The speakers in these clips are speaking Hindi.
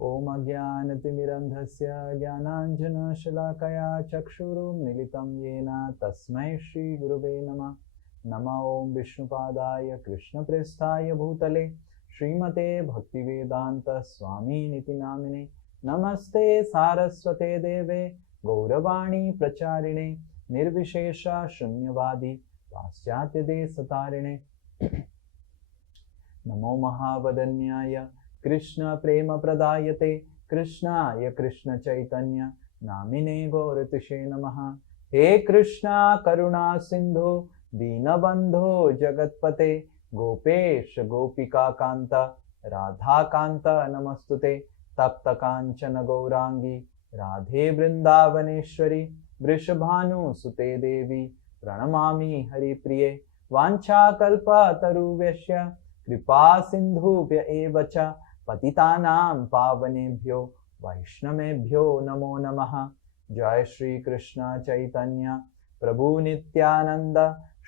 ओम अज्ञानतिमिरन्धस्य ज्ञानाञ्जनशलाकया चक्षुरुन्मीलितं येन तस्मै श्रीगुरुवे नमः। नमः ओं विष्णुपादाय कृष्णप्रेष्ठाय भूतले श्रीमते भक्तिवेदांत स्वामिनिति नामिने। नमस्ते सारस्वते देवे गौरवाणी प्रचारिणे निर्विशेष शून्यवादी पाश्चात्य देशतारिणे। नमो महावदन्याय कृष्ण प्रेम प्रदायते कृष्णाय कृष्ण चैतन्य नामिने गौरतिषे नमः। हे कृष्णा करुणा सिंधु दीनबंधो जगत्पते गोपेश गोपिका कांत राधा कांत नमस्तुते। तप्त कांचन गौरांगी राधे वृंदावनेश्वरी वृषभानुसुते देवी प्रणमामि हरिप्रिये। वाञ्छाकल्पतरुभ्यश्च कृपा सिन्धुभ्य एव च पतितानां पावनेभ्यो वैष्णवेभ्यो नमो नमः। जय श्री कृष्ण चैतन्य प्रभु नित्यानंद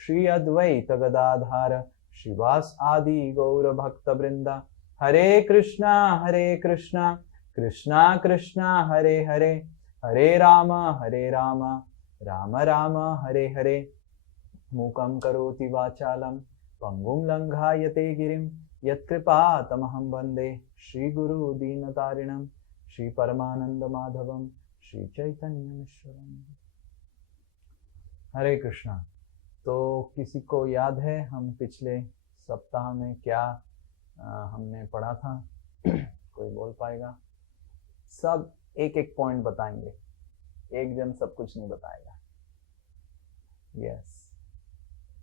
श्री अद्वैत गदाधर श्रीवास आदि गौर भक्त वृंद। हरे कृष्णा कृष्णा कृष्णा हरे हरे हरे राम राम राम हरे हरे। मूकं करोति वाचालं पंगुं लंघायते गिरिं यत्कृपातमहं वन्दे श्रीगुरु दीनतारिणं श्री परमानंद माधवं श्री चैतन्यमीश्वरम्। हरे कृष्णा। तो किसी को याद है हम पिछले सप्ताह में क्या हमने पढ़ा था? कोई बोल पाएगा? सब एक एक पॉइंट बताएंगे, एक जन सब कुछ नहीं बताएगा। यस,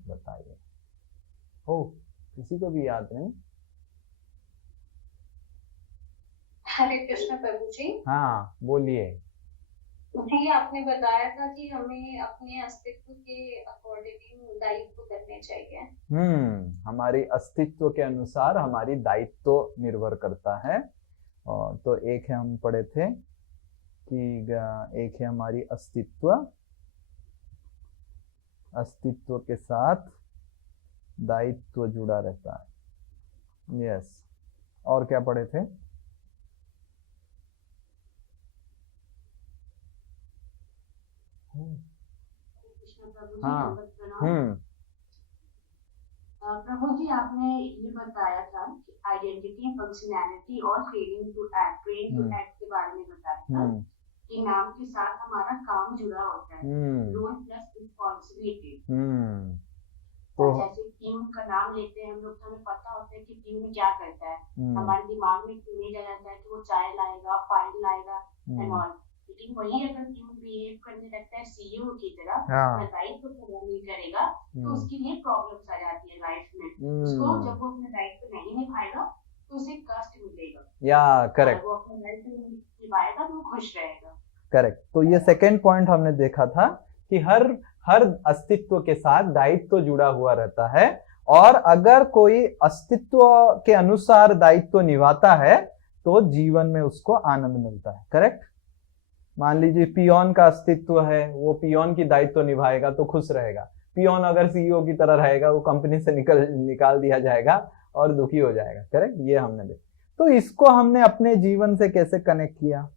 बताइए। हो, किसी को भी याद नहीं? हरे कृष्ण प्रभु जी। हाँ बोलिए। जी, आपने बताया था कि हमें अपने अस्तित्व के अकॉर्डिंग दायित्व करने चाहिए। हमारी अस्तित्व के अनुसार हमारी दायित्व निर्भर करता है। और तो एक है हम पढ़े थे कि एक है हमारी अस्तित्व के साथ दायित्व जुड़ा रहता है। यस, और क्या पढ़े थे? हाँ। प्रभु जी, आपने ये बताया था कि आइडेंटिटी, फंक्शनैलिटी और ट्रेनिंग टू एक्ट के बारे में बताया था कि नाम के साथ हमारा काम जुड़ा होता है, रोल प्लस रिस्पॉन्सिबिलिटी। तो जैसे टीम का नाम लेते हैं हम लोग, तो हमें पता होता है कि टीम में क्या करता है। हमारे दिमाग में इमेज आ जाता है कि वो चाय लाएगा, फाइल लाएगा एंड ऑल। लेकिन वही अगर टीम बिहेव करने लगता है सीईओ की तरह, राइट को फॉलो नहीं करेगा, तो उसके लिए प्रॉब्लम्स आ जाती है लाइफ में। उसको जब वो अपने राइट को नहीं निभाएगा तो उसे कष्ट मिलेगा। या करेक्ट, वो अपने राइट को निभाएगा तो खुश रहेगा। करेक्ट। तो ये सेकेंड पॉइंट हमने देखा था कि हर अस्तित्व के साथ दायित्व जुड़ा हुआ रहता है, और अगर कोई अस्तित्व के अनुसार दायित्व निभाता है तो जीवन में उसको आनंद मिलता है। करेक्ट। मान लीजिए पियोन का अस्तित्व है, वो पियोन की दायित्व निभाएगा तो खुश रहेगा। पियोन अगर सीईओ की तरह रहेगा, वो कंपनी से निकाल दिया जाएगा और दुखी हो जाएगा। करेक्ट, ये हमने देखा। तो इसको हमने अपने जीवन से कैसे कनेक्ट किया?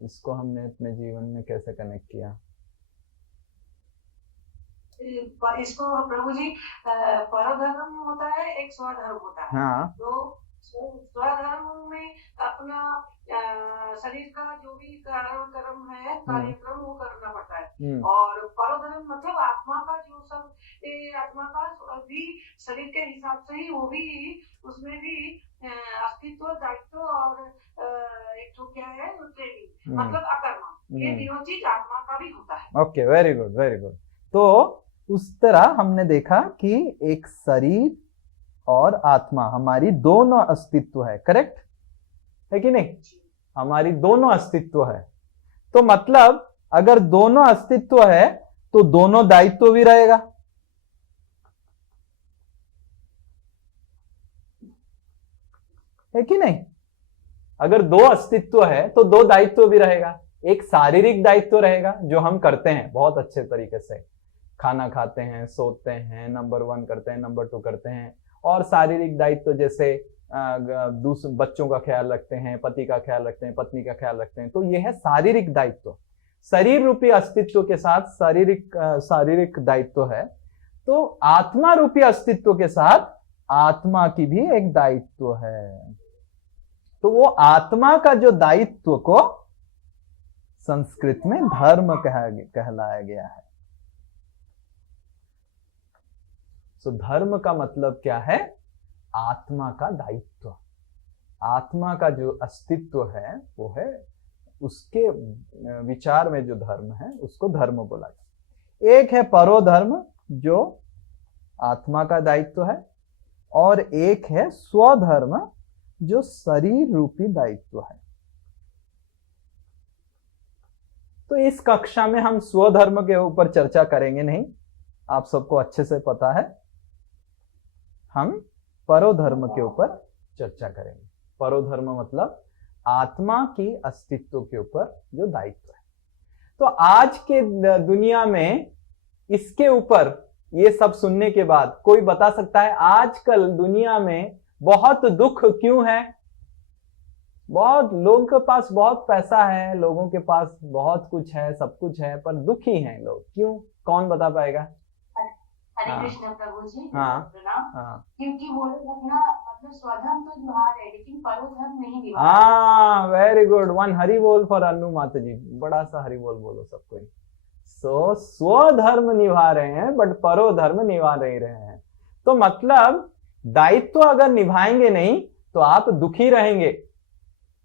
इसको हमने अपने जीवन में कैसे कनेक्ट किया? इसको प्रभु जी, परधर्म होता है, एक स्वधर्म होता है। हाँ। तो स्वधर्म में अपना शरीर का जो भी कर्म है, कार्यक्रम वो करना पड़ता है। और परधर्म मतलब आत्मा का जो सब आत्मा का भी शरीर के हिसाब से ही वो भी उसमें भी अस्तित्व, दायित्व और एक तो क्या है ट्रेनिंग, मतलब अकर्मा, ये तीनों चीज आत्मा का भी होता है। Okay, very good very good. तो उस तरह हमने देखा कि एक शरीर और आत्मा, हमारी दोनों अस्तित्व है। करेक्ट है कि नहीं? हमारी दोनों अस्तित्व है। तो मतलब अगर दोनों अस्तित्व है तो दोनों दायित्व भी रहेगा। है कि नहीं? अगर दो अस्तित्व है तो दो दायित्व भी रहेगा। एक शारीरिक दायित्व रहेगा जो हम करते हैं बहुत अच्छे तरीके से, खाना खाते हैं, सोते हैं, नंबर 1 करते हैं, नंबर 2 करते हैं, और शारीरिक दायित्व जैसे दूसरे बच्चों का ख्याल रखते हैं, पति का ख्याल रखते हैं, पत्नी का ख्याल रखते हैं। तो यह है शारीरिक दायित्व। शरीर रूपी अस्तित्व के साथ शारीरिक दायित्व है। तो आत्मा रूपी अस्तित्व के साथ आत्मा की भी एक दायित्व है। तो वो आत्मा का जो दायित्व को संस्कृत में धर्म कहलाया गया है। तो धर्म का मतलब क्या है? आत्मा का दायित्व। आत्मा का जो अस्तित्व है वो है, उसके विचार में जो धर्म है उसको धर्म बोला जाता है। एक है परोधर्म जो आत्मा का दायित्व है, और एक है स्वधर्म जो शरीर रूपी दायित्व है। तो इस कक्षा में हम स्वधर्म के ऊपर चर्चा करेंगे नहीं, आप सबको अच्छे से पता है। हम परोधर्म के ऊपर चर्चा करेंगे। परोधर्म मतलब आत्मा की अस्तित्व के ऊपर जो दायित्व है। तो आज के दुनिया में इसके ऊपर ये सब सुनने के बाद कोई बता सकता है आजकल दुनिया में बहुत दुख क्यों है? बहुत लोगों के पास बहुत पैसा है, लोगों के पास बहुत कुछ है, सब कुछ है, पर दुखी हैं लोग। क्यों? कौन बता पाएगा? हरे कृष्ण प्रभु जी। हाँ। प्रणाम। हाँ, क्योंकि वो लोग अपना मतलब स्वधर्म तो निभा रहे लेकिन परोधर्म नहीं निभा रहे। हाँ, वेरी गुड। 1 हरि बोल फॉर अन्नू माता जी। बड़ा सा हरि बोल बोलो सब कोई। सो स्वधर्म निभा रहे हैं बट परोधर्म निभा नहीं रहे हैं। तो मतलब दायित्व अगर निभाएंगे नहीं तो आप दुखी रहेंगे।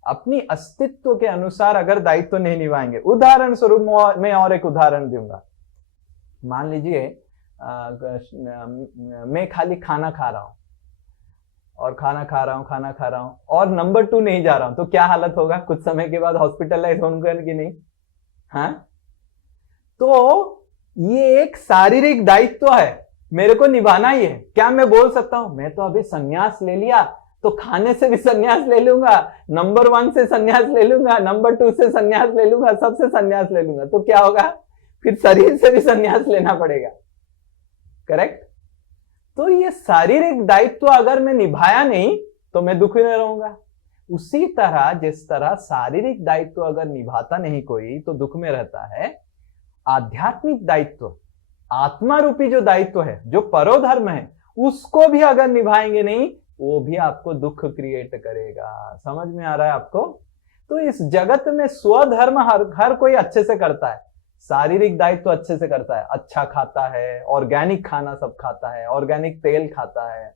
अपनी अस्तित्व के अनुसार अगर दायित्व नहीं निभाएंगे। उदाहरण स्वरूप मैं और एक उदाहरण दूंगा। मान लीजिए मैं खाली खाना खा रहा हूं और खाना खा रहा हूं और नंबर 2 नहीं जा रहा हूं, तो क्या हालत होगा? कुछ समय के बाद हॉस्पिटलाइज होंगे कि नहीं? हाँ, तो ये एक शारीरिक दायित्व है, मेरे को निभाना ही है। क्या मैं बोल सकता हूं मैं तो अभी संन्यास ले लिया तो खाने से भी संन्यास ले लूंगा, नंबर 1 से संन्यास ले लूंगा, नंबर 2 से संन्यास ले लूंगा, सबसे संन्यास ले लूंगा, तो क्या होगा? फिर शरीर से भी संन्यास लेना पड़ेगा। करेक्ट? तो ये शारीरिक दायित्व अगर मैं निभाया नहीं तो मैं दुखी नहीं रहूंगा। उसी तरह जिस तरह शारीरिक दायित्व अगर निभाता नहीं कोई तो दुख में रहता है, आध्यात्मिक दायित्व, आत्मा रूपी जो दायित्व है, जो परोधर्म है, उसको भी अगर निभाएंगे नहीं वो भी आपको दुख क्रिएट करेगा। समझ में आ रहा है आपको? तो इस जगत में स्वधर्म हर कोई अच्छे से करता है। शारीरिक दायित्व अच्छे से करता है, अच्छा खाता है, ऑर्गेनिक खाना सब खाता है, ऑर्गेनिक तेल खाता है,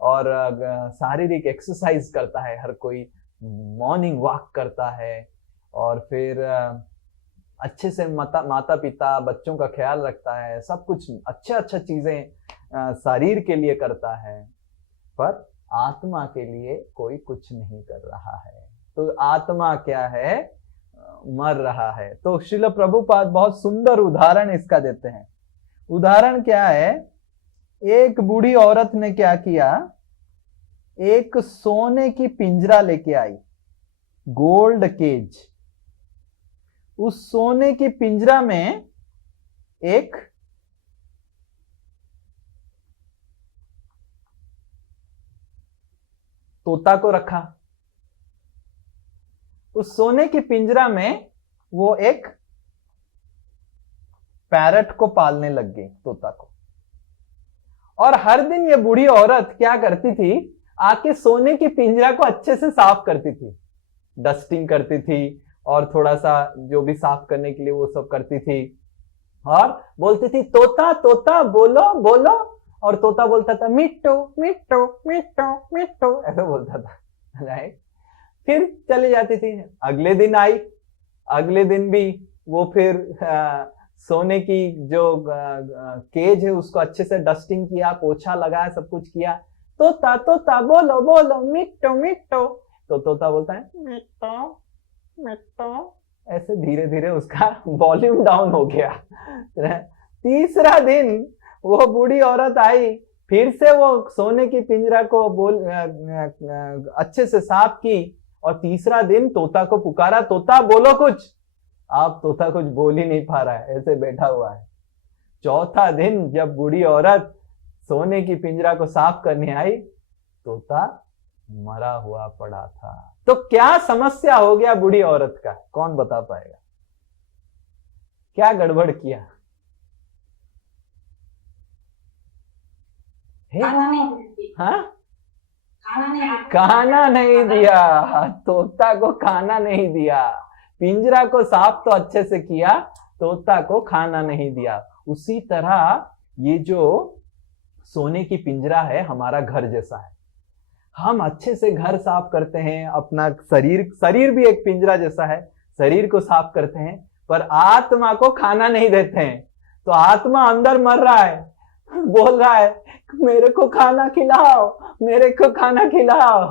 और शारीरिक एक्सरसाइज करता है, हर कोई मॉर्निंग वॉक करता है, और फिर अच्छे से माता पिता बच्चों का ख्याल रखता है, सब कुछ अच्छा चीजें शरीर के लिए करता है, पर आत्मा के लिए कोई कुछ नहीं कर रहा है। तो आत्मा क्या है? मर रहा है। तो श्रील प्रभुपाद बहुत सुंदर उदाहरण इसका देते हैं। उदाहरण क्या है? एक बूढ़ी औरत ने क्या किया, एक सोने की पिंजरा लेके आई, गोल्ड केज। उस सोने की पिंजरा में एक तोता को रखा। उस सोने की पिंजरा में वो एक पैरट को पालने लग गई, तोता को। और हर दिन ये बूढ़ी औरत क्या करती थी, आके सोने की पिंजरा को अच्छे से साफ करती थी, डस्टिंग करती थी, और थोड़ा सा जो भी साफ करने के लिए वो सब करती थी, और बोलती थी तोता तोता बोलो बोलो, और तोता बोलता था मिट्टू मिट्टू मिट्टू मिट्टू, ऐसा बोलता था, राइट। फिर चली जाती थी। अगले दिन आई, अगले दिन भी वो फिर सोने की जो केज है उसको अच्छे से डस्टिंग किया, पोछा लगाया, सब कुछ किया। तोता तोता बोलो बोलो मिट्टू मिट्टू, तो तोता बोलता है मिट्टू मिट्टू। ऐसे धीरे धीरे उसका वॉल्यूम डाउन हो गया। तीसरा दिन वो बूढ़ी औरत आई, फिर से वो सोने की पिंजरा को अच्छे से साफ की, और तीसरा दिन तोता को पुकारा, तोता बोलो कुछ। अब तोता कुछ बोल ही नहीं पा रहा है, ऐसे बैठा हुआ है। चौथा दिन जब बूढ़ी औरत सोने की पिंजरा को साफ करने आई, तोता मरा हुआ पड़ा था। तो क्या समस्या हो गया बूढ़ी औरत का, कौन बता पाएगा? क्या गड़बड़ किया? खाना नहीं मिलती। हाँ, खाना खाना नहीं दिया, तोता को खाना नहीं दिया। पिंजरा को साफ तो अच्छे से किया, तोता को खाना नहीं दिया। उसी तरह ये जो सोने की पिंजरा है हमारा घर जैसा है। हम अच्छे से घर साफ करते हैं, अपना शरीर भी एक पिंजरा जैसा है, शरीर को साफ करते हैं, पर आत्मा को खाना नहीं देते हैं। तो आत्मा अंदर मर रहा है, बोल रहा है मेरे को खाना खिलाओ, मेरे को खाना खिलाओ।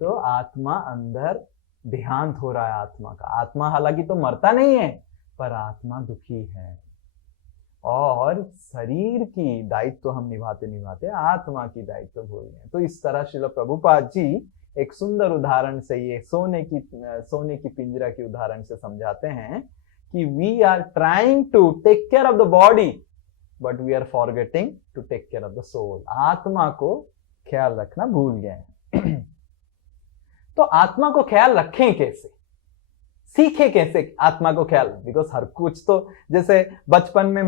तो आत्मा अंदर देहांत हो रहा है आत्मा का। आत्मा हालांकि तो मरता नहीं है, पर आत्मा दुखी है। और शरीर की दायित्व हम निभाते निभाते आत्मा की दायित्व भूल गए। तो इस तरह श्रील प्रभुपाद जी एक सुंदर उदाहरण से ये सोने की पिंजरा की उदाहरण से समझाते हैं कि we are trying to take care of the body but we are forgetting to take care of the soul. आत्मा को ख्याल रखना भूल गए हैं। तो आत्मा को ख्याल रखें कैसे, सीखे कैसे आत्मा को ख्याल? बिकॉज हर कुछ तो, जैसे बचपन में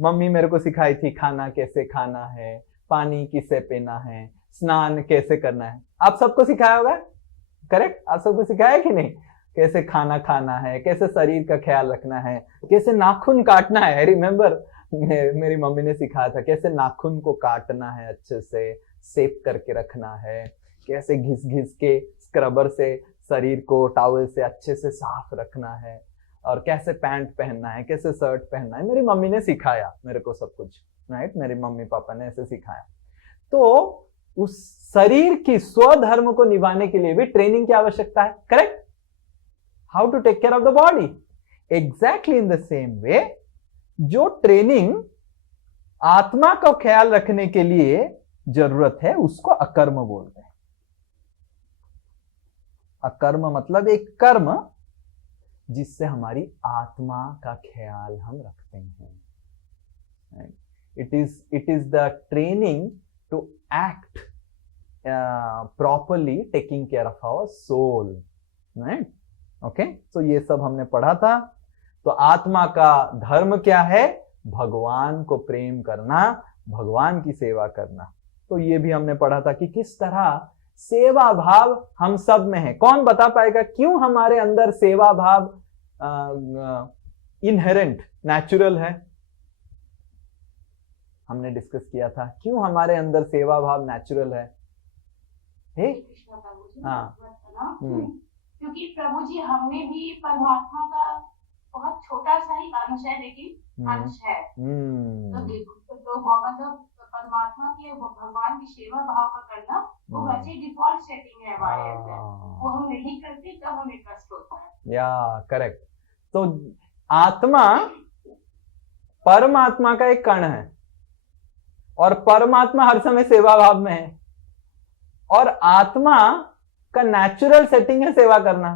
मम्मी मेरे को सिखाई थी खाना कैसे खाना है, पानी किसे पीना है, स्नान कैसे करना है। आप सबको सिखाया होगा, करेक्ट? आप सबको सिखाया कि नहीं? कैसे खाना खाना है, कैसे शरीर का ख्याल रखना है, कैसे नाखून काटना है। आई रिमेम्बर मेरी मम्मी ने सिखाया था कैसे नाखून को काटना है, अच्छे से सेफ करके रखना है, कैसे घिस घिस के स्क्रबर से शरीर को टॉवल से अच्छे से साफ रखना है, और कैसे पैंट पहनना है, कैसे शर्ट पहनना है। मेरी मम्मी ने सिखाया मेरे को सब कुछ, राइट? मेरे मम्मी पापा ने ऐसे सिखाया। तो उस शरीर की स्वधर्म को निभाने के लिए भी ट्रेनिंग की आवश्यकता है, correct? How to take care of the body. Exactly in the same way जो ट्रेनिंग आत्मा का ख्याल रखने के लिए जरूरत है उसको अकर्म बोलते हैं। अकर्म मतलब एक कर्म जिससे हमारी आत्मा का ख्याल हम रखते हैं। It is the training to act properly taking care of our soul, right? Okay, तो ये सब हमने पढ़ा था। तो आत्मा का धर्म क्या है? भगवान को प्रेम करना, भगवान की सेवा करना। तो ये भी हमने पढ़ा था कि किस तरह सेवा भाव हम सब में है। कौन बता पाएगा क्यों हमारे अंदर सेवा भाव इनहेरेंट नेचुरल है? हमने डिस्कस किया था क्यों हमारे अंदर सेवा भाव नेचुरल है। हाँ, क्योंकि प्रभु जी हमें भी परमात्मा का बहुत छोटा सा ही अंश है, लेकिन अंश है। तो मतलब परमात्मा के भगवान की सेवा भाव का करना वो वैसे डिफॉल्ट सेटिंग है हमारे अंदर, वो हम नहीं करते तब हमें कष्ट होता है। या करेक्ट। तो आत्मा परमात्मा का एक कण है और परमात्मा हर समय सेवा भाव में है, और आत्मा का नेचुरल सेटिंग है सेवा करना।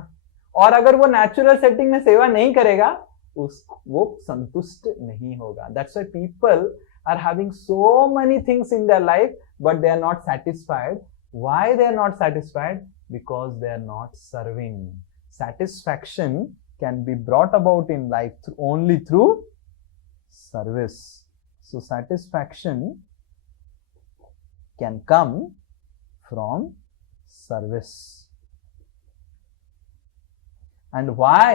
और अगर वो नेचुरल सेटिंग में सेवा नहीं करेगा वो संतुष्ट नहीं होगा। That's why people are having so many things in their life but they are not satisfied. Why they are not satisfied? Because they are not serving. Satisfaction can be brought about in life only through service. So satisfaction can come from service. And why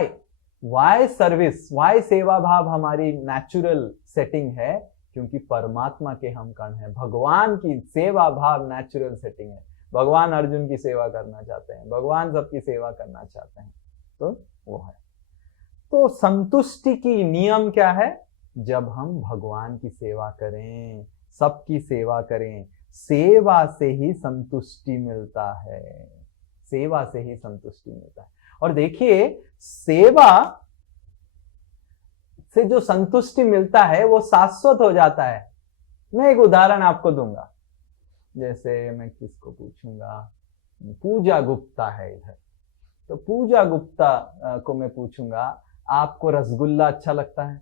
service? Why सेवा भाव हमारी नेचुरल सेटिंग है? क्योंकि परमात्मा के हम कण हैं। भगवान की सेवा भाव नेचुरल सेटिंग है। भगवान अर्जुन की सेवा करना चाहते हैं, भगवान सबकी सेवा करना चाहते हैं, तो वो है। तो संतुष्टि की नियम क्या है? जब हम भगवान की सेवा करें, सबकी सेवा करें, सेवा से ही संतुष्टि मिलता है। सेवा से ही संतुष्टि मिलता है। और देखिए, सेवा से जो संतुष्टि मिलता है वो शाश्वत हो जाता है। मैं एक उदाहरण आपको दूंगा। जैसे मैं किसको पूछूंगा, पूजा गुप्ता है इधर, तो पूजा गुप्ता को मैं पूछूंगा आपको रसगुल्ला अच्छा लगता है?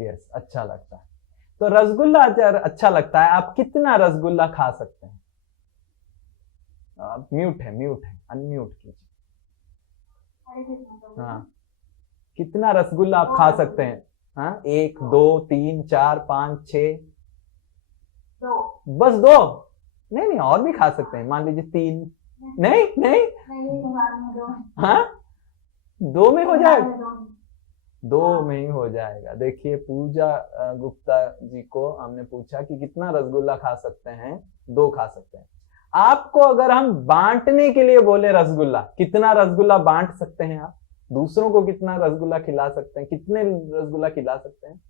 यस, अच्छा लगता है। तो रसगुल्ला अगर अच्छा लगता है, आप कितना रसगुल्ला खा सकते हैं? म्यूट है, अनम्यूट कीजिए। हाँ, कितना रसगुल्ला आप खा सकते हैं? हाँ, 1 2 3 4 5 6? बस 2? नहीं, और भी खा सकते हैं, मान लीजिए 3। नहीं, हाँ, 2 में हो जाएगा? 2 में ही हो जाएगा। देखिए, पूजा गुप्ता जी को हमने पूछा कि कितना रसगुल्ला खा सकते हैं? 2 खा सकते हैं। आपको अगर हम बांटने के लिए बोले रसगुल्ला, कितना रसगुल्ला बांट सकते हैं आप? दूसरों को कितना रसगुल्ला खिला सकते हैं? कितने रसगुल्ला खिला सकते हैं?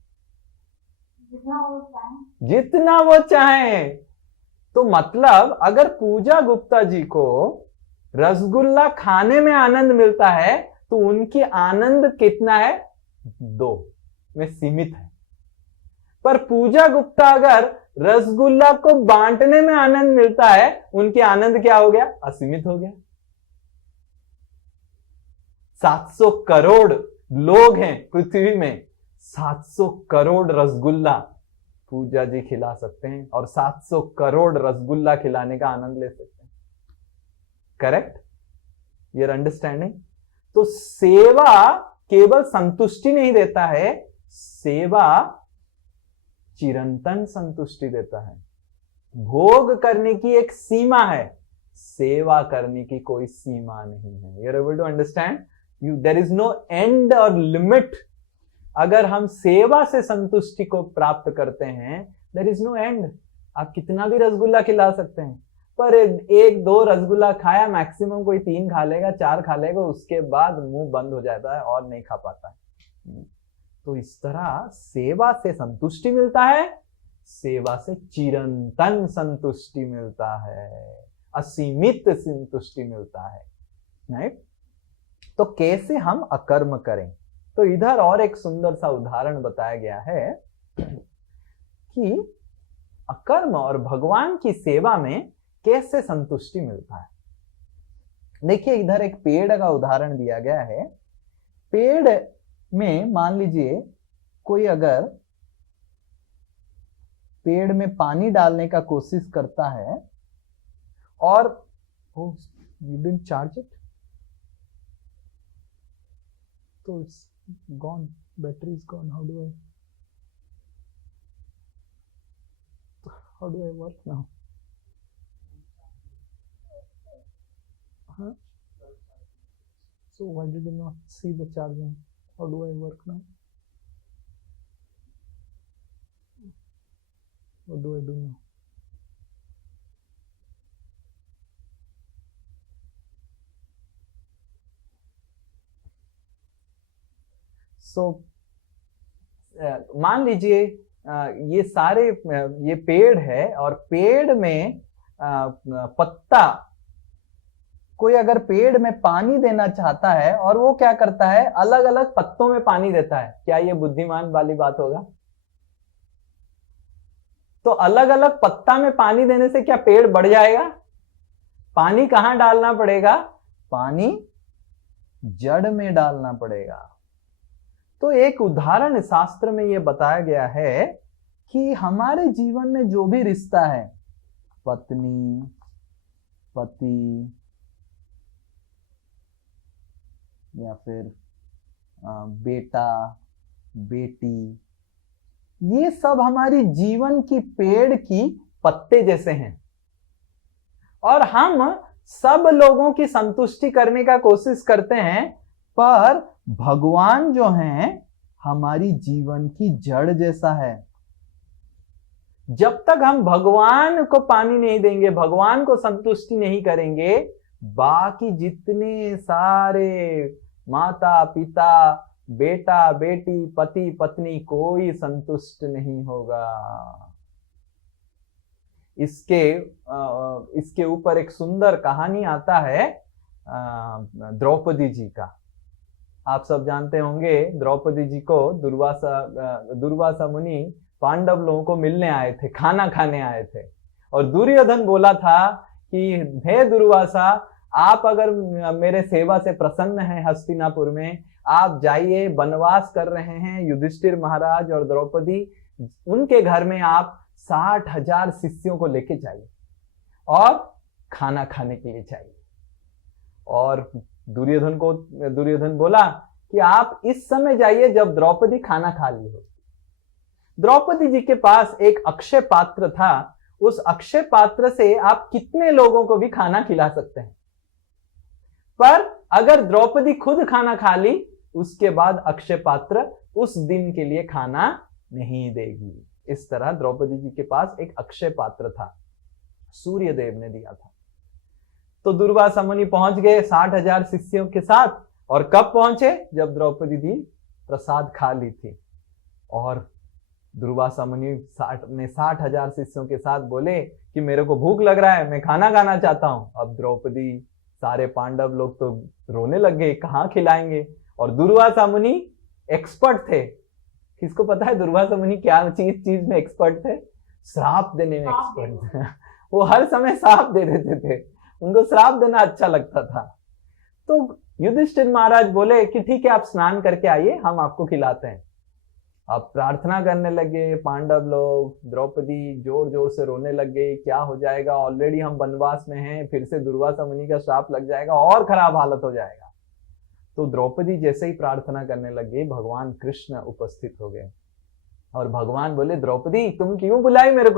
जितना वो चाहे। तो मतलब अगर पूजा गुप्ता जी को रसगुल्ला खाने में आनंद मिलता है, तो उनकी आनंद कितना है? 2 में सीमित है। पर पूजा गुप्ता अगर रसगुल्ला को बांटने में आनंद मिलता है, उनके आनंद क्या हो गया? असीमित हो गया। 700 करोड़ लोग हैं पृथ्वी में, 700 करोड़ रसगुल्ला पूजा जी खिला सकते हैं, और 700 करोड़ रसगुल्ला खिलाने का आनंद ले सकते हैं। करेक्ट? Your understanding? तो सेवा केवल संतुष्टि नहीं देता है, सेवा चिरंतन संतुष्टि देता है। भोग करने की एक सीमा है, सेवा करने की कोई सीमा नहीं है। You are able to understand? There is no end और लिमिट। अगर हम सेवा से संतुष्टि को प्राप्त करते हैं, देयर इज नो एंड। आप कितना भी रसगुल्ला खिला सकते हैं, पर 1 2 रसगुल्ला खाया, मैक्सिमम कोई 3 खा लेगा, 4 खा लेगा, उसके बाद मुंह बंद हो जाता है और नहीं खा पाता है। तो इस तरह सेवा से संतुष्टि मिलता है, सेवा से चिरंतन संतुष्टि मिलता है, असीमित संतुष्टि मिलता है। राइट? तो कैसे हम अकर्म करें? तो इधर और एक सुंदर सा उदाहरण बताया गया है कि अकर्म और भगवान की सेवा में कैसे संतुष्टि मिलता है। देखिए, इधर एक पेड़ का उदाहरण दिया गया है। पेड़ में मान लीजिए कोई अगर पेड़ में पानी डालने का कोशिश करता है और यू डिडंट चार्ज इट, तो it's gone, battery is gone. How do I work now? So why did you not see the charging? How do I work now? What do I do now? So मान लीजिए ये सारे ये पेड़ है, और पेड़ में पत्ता, कोई अगर पेड़ में पानी देना चाहता है और वो क्या करता है, अलग अलग पत्तों में पानी देता है, क्या ये बुद्धिमान वाली बात होगा? तो अलग अलग पत्ता में पानी देने से क्या पेड़ बढ़ जाएगा? पानी कहां डालना पड़ेगा? पानी जड़ में डालना पड़ेगा। तो एक उदाहरण शास्त्र में यह बताया गया है कि हमारे जीवन में जो भी रिश्ता है, पत्नी, पति, या फिर बेटा, बेटी, ये सब हमारी जीवन की पेड़ की पत्ते जैसे हैं, और हम सब लोगों की संतुष्टि करने का कोशिश करते हैं, पर भगवान जो हैं हमारी जीवन की जड़ जैसा है। जब तक हम भगवान को पानी नहीं देंगे, भगवान को संतुष्टि नहीं करेंगे, बाकी जितने सारे माता पिता, बेटा बेटी, पति पत्नी, कोई संतुष्ट नहीं होगा। इसके ऊपर एक सुंदर कहानी आता है द्रौपदी जी का। आप सब जानते होंगे, द्रौपदी जी को दुर्वासा मुनि पांडव लोगों को मिलने आए थे, खाना खाने आए थे, और दुर्योधन बोला था कि हे दुर्वासा, आप अगर मेरे सेवा से प्रसन्न हैं हस्तिनापुर में, आप जाइए, वनवास कर रहे हैं युधिष्ठिर महाराज और द्रौपदी, उनके घर में आप 60,000 शिष्यों को लेके जाइए और खाना खाने के लिए चाहिए। और दुर्योधन बोला कि आप इस समय जाइए जब द्रौपदी खाना खा ली हो। द्रौपदी जी के पास एक अक्षय पात्र था, उस अक्षय पात्र से आप कितने लोगों को भी खाना खिला सकते हैं, पर अगर द्रौपदी खुद खाना खा ली, उसके बाद अक्षय पात्र उस दिन के लिए खाना नहीं देगी। इस तरह द्रौपदी जी के पास एक अक्षय पात्र था, सूर्य देव ने दिया था। तो दुर्वासा मुनि पहुंच गए 60,000 शिष्यों के साथ, और कब पहुंचे? जब द्रौपदी जी प्रसाद खा ली थी। और दुर्वासा मुनि 60,000 शिष्यों के साथ बोले कि मेरे को भूख लग रहा है, मैं खाना खाना चाहता हूं। अब द्रौपदी, सारे पांडव लोग तो रोने लग गए, कहां खिलाएंगे। और दुर्वासा मुनि एक्सपर्ट थे। किसको पता है दुर्वासा मुनि क्या चीज में एक्सपर्ट थे? श्राप देने में एक्सपर्ट थे। वो हर समय श्राप दे देते थे, उनको श्राप देना अच्छा लगता था। तो युधिष्ठिर महाराज बोले कि ठीक है, आप स्नान करके आइए, हम आपको खिलाते हैं। अब प्रार्थना करने लगे पांडव लोग, द्रौपदी जोर जोर से रोने लग गई, क्या हो जाएगा, ऑलरेडी हम वनवास में हैं, फिर से दुर्वासा मुनि का श्राप लग जाएगा और खराब हालत हो जाएगा। तो द्रौपदी जैसे ही प्रार्थना करने लग गई, भगवान कृष्ण उपस्थित हो गए और भगवान बोले, द्रौपदी तुम क्यों बुलाई मेरे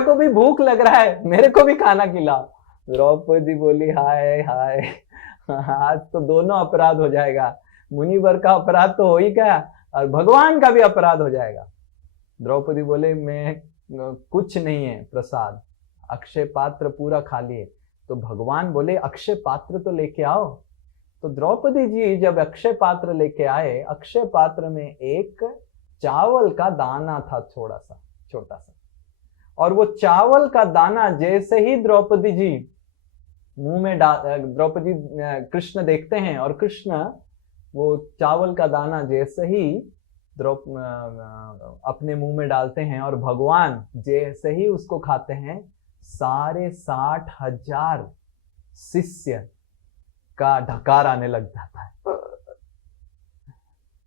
को भी भूख लग रहा है, मेरे को भी खाना खिलाओ। द्रौपदी बोली, हाय हाय, आज तो दोनों अपराध हो जाएगा, मुनिवर का अपराध तो हो ही गया और भगवान का भी अपराध हो जाएगा। द्रौपदी बोले, मैं कुछ नहीं है प्रसाद, अक्षय पात्र पूरा खाली है। तो भगवान बोले, अक्षय पात्र तो लेके आओ। तो द्रौपदी जी जब अक्षय पात्र लेके आए, अक्षय पात्र में एक चावल का दाना था, छोटा सा, और वो चावल का दाना जैसे ही द्रौपदी जी मुंह में द्रौपदी कृष्ण देखते हैं, और कृष्ण वो चावल का दाना जैसे ही अपने मुंह में डालते हैं और भगवान जैसे ही उसको खाते हैं, सारे 60,000 शिष्य का ढकार आने लग जाता है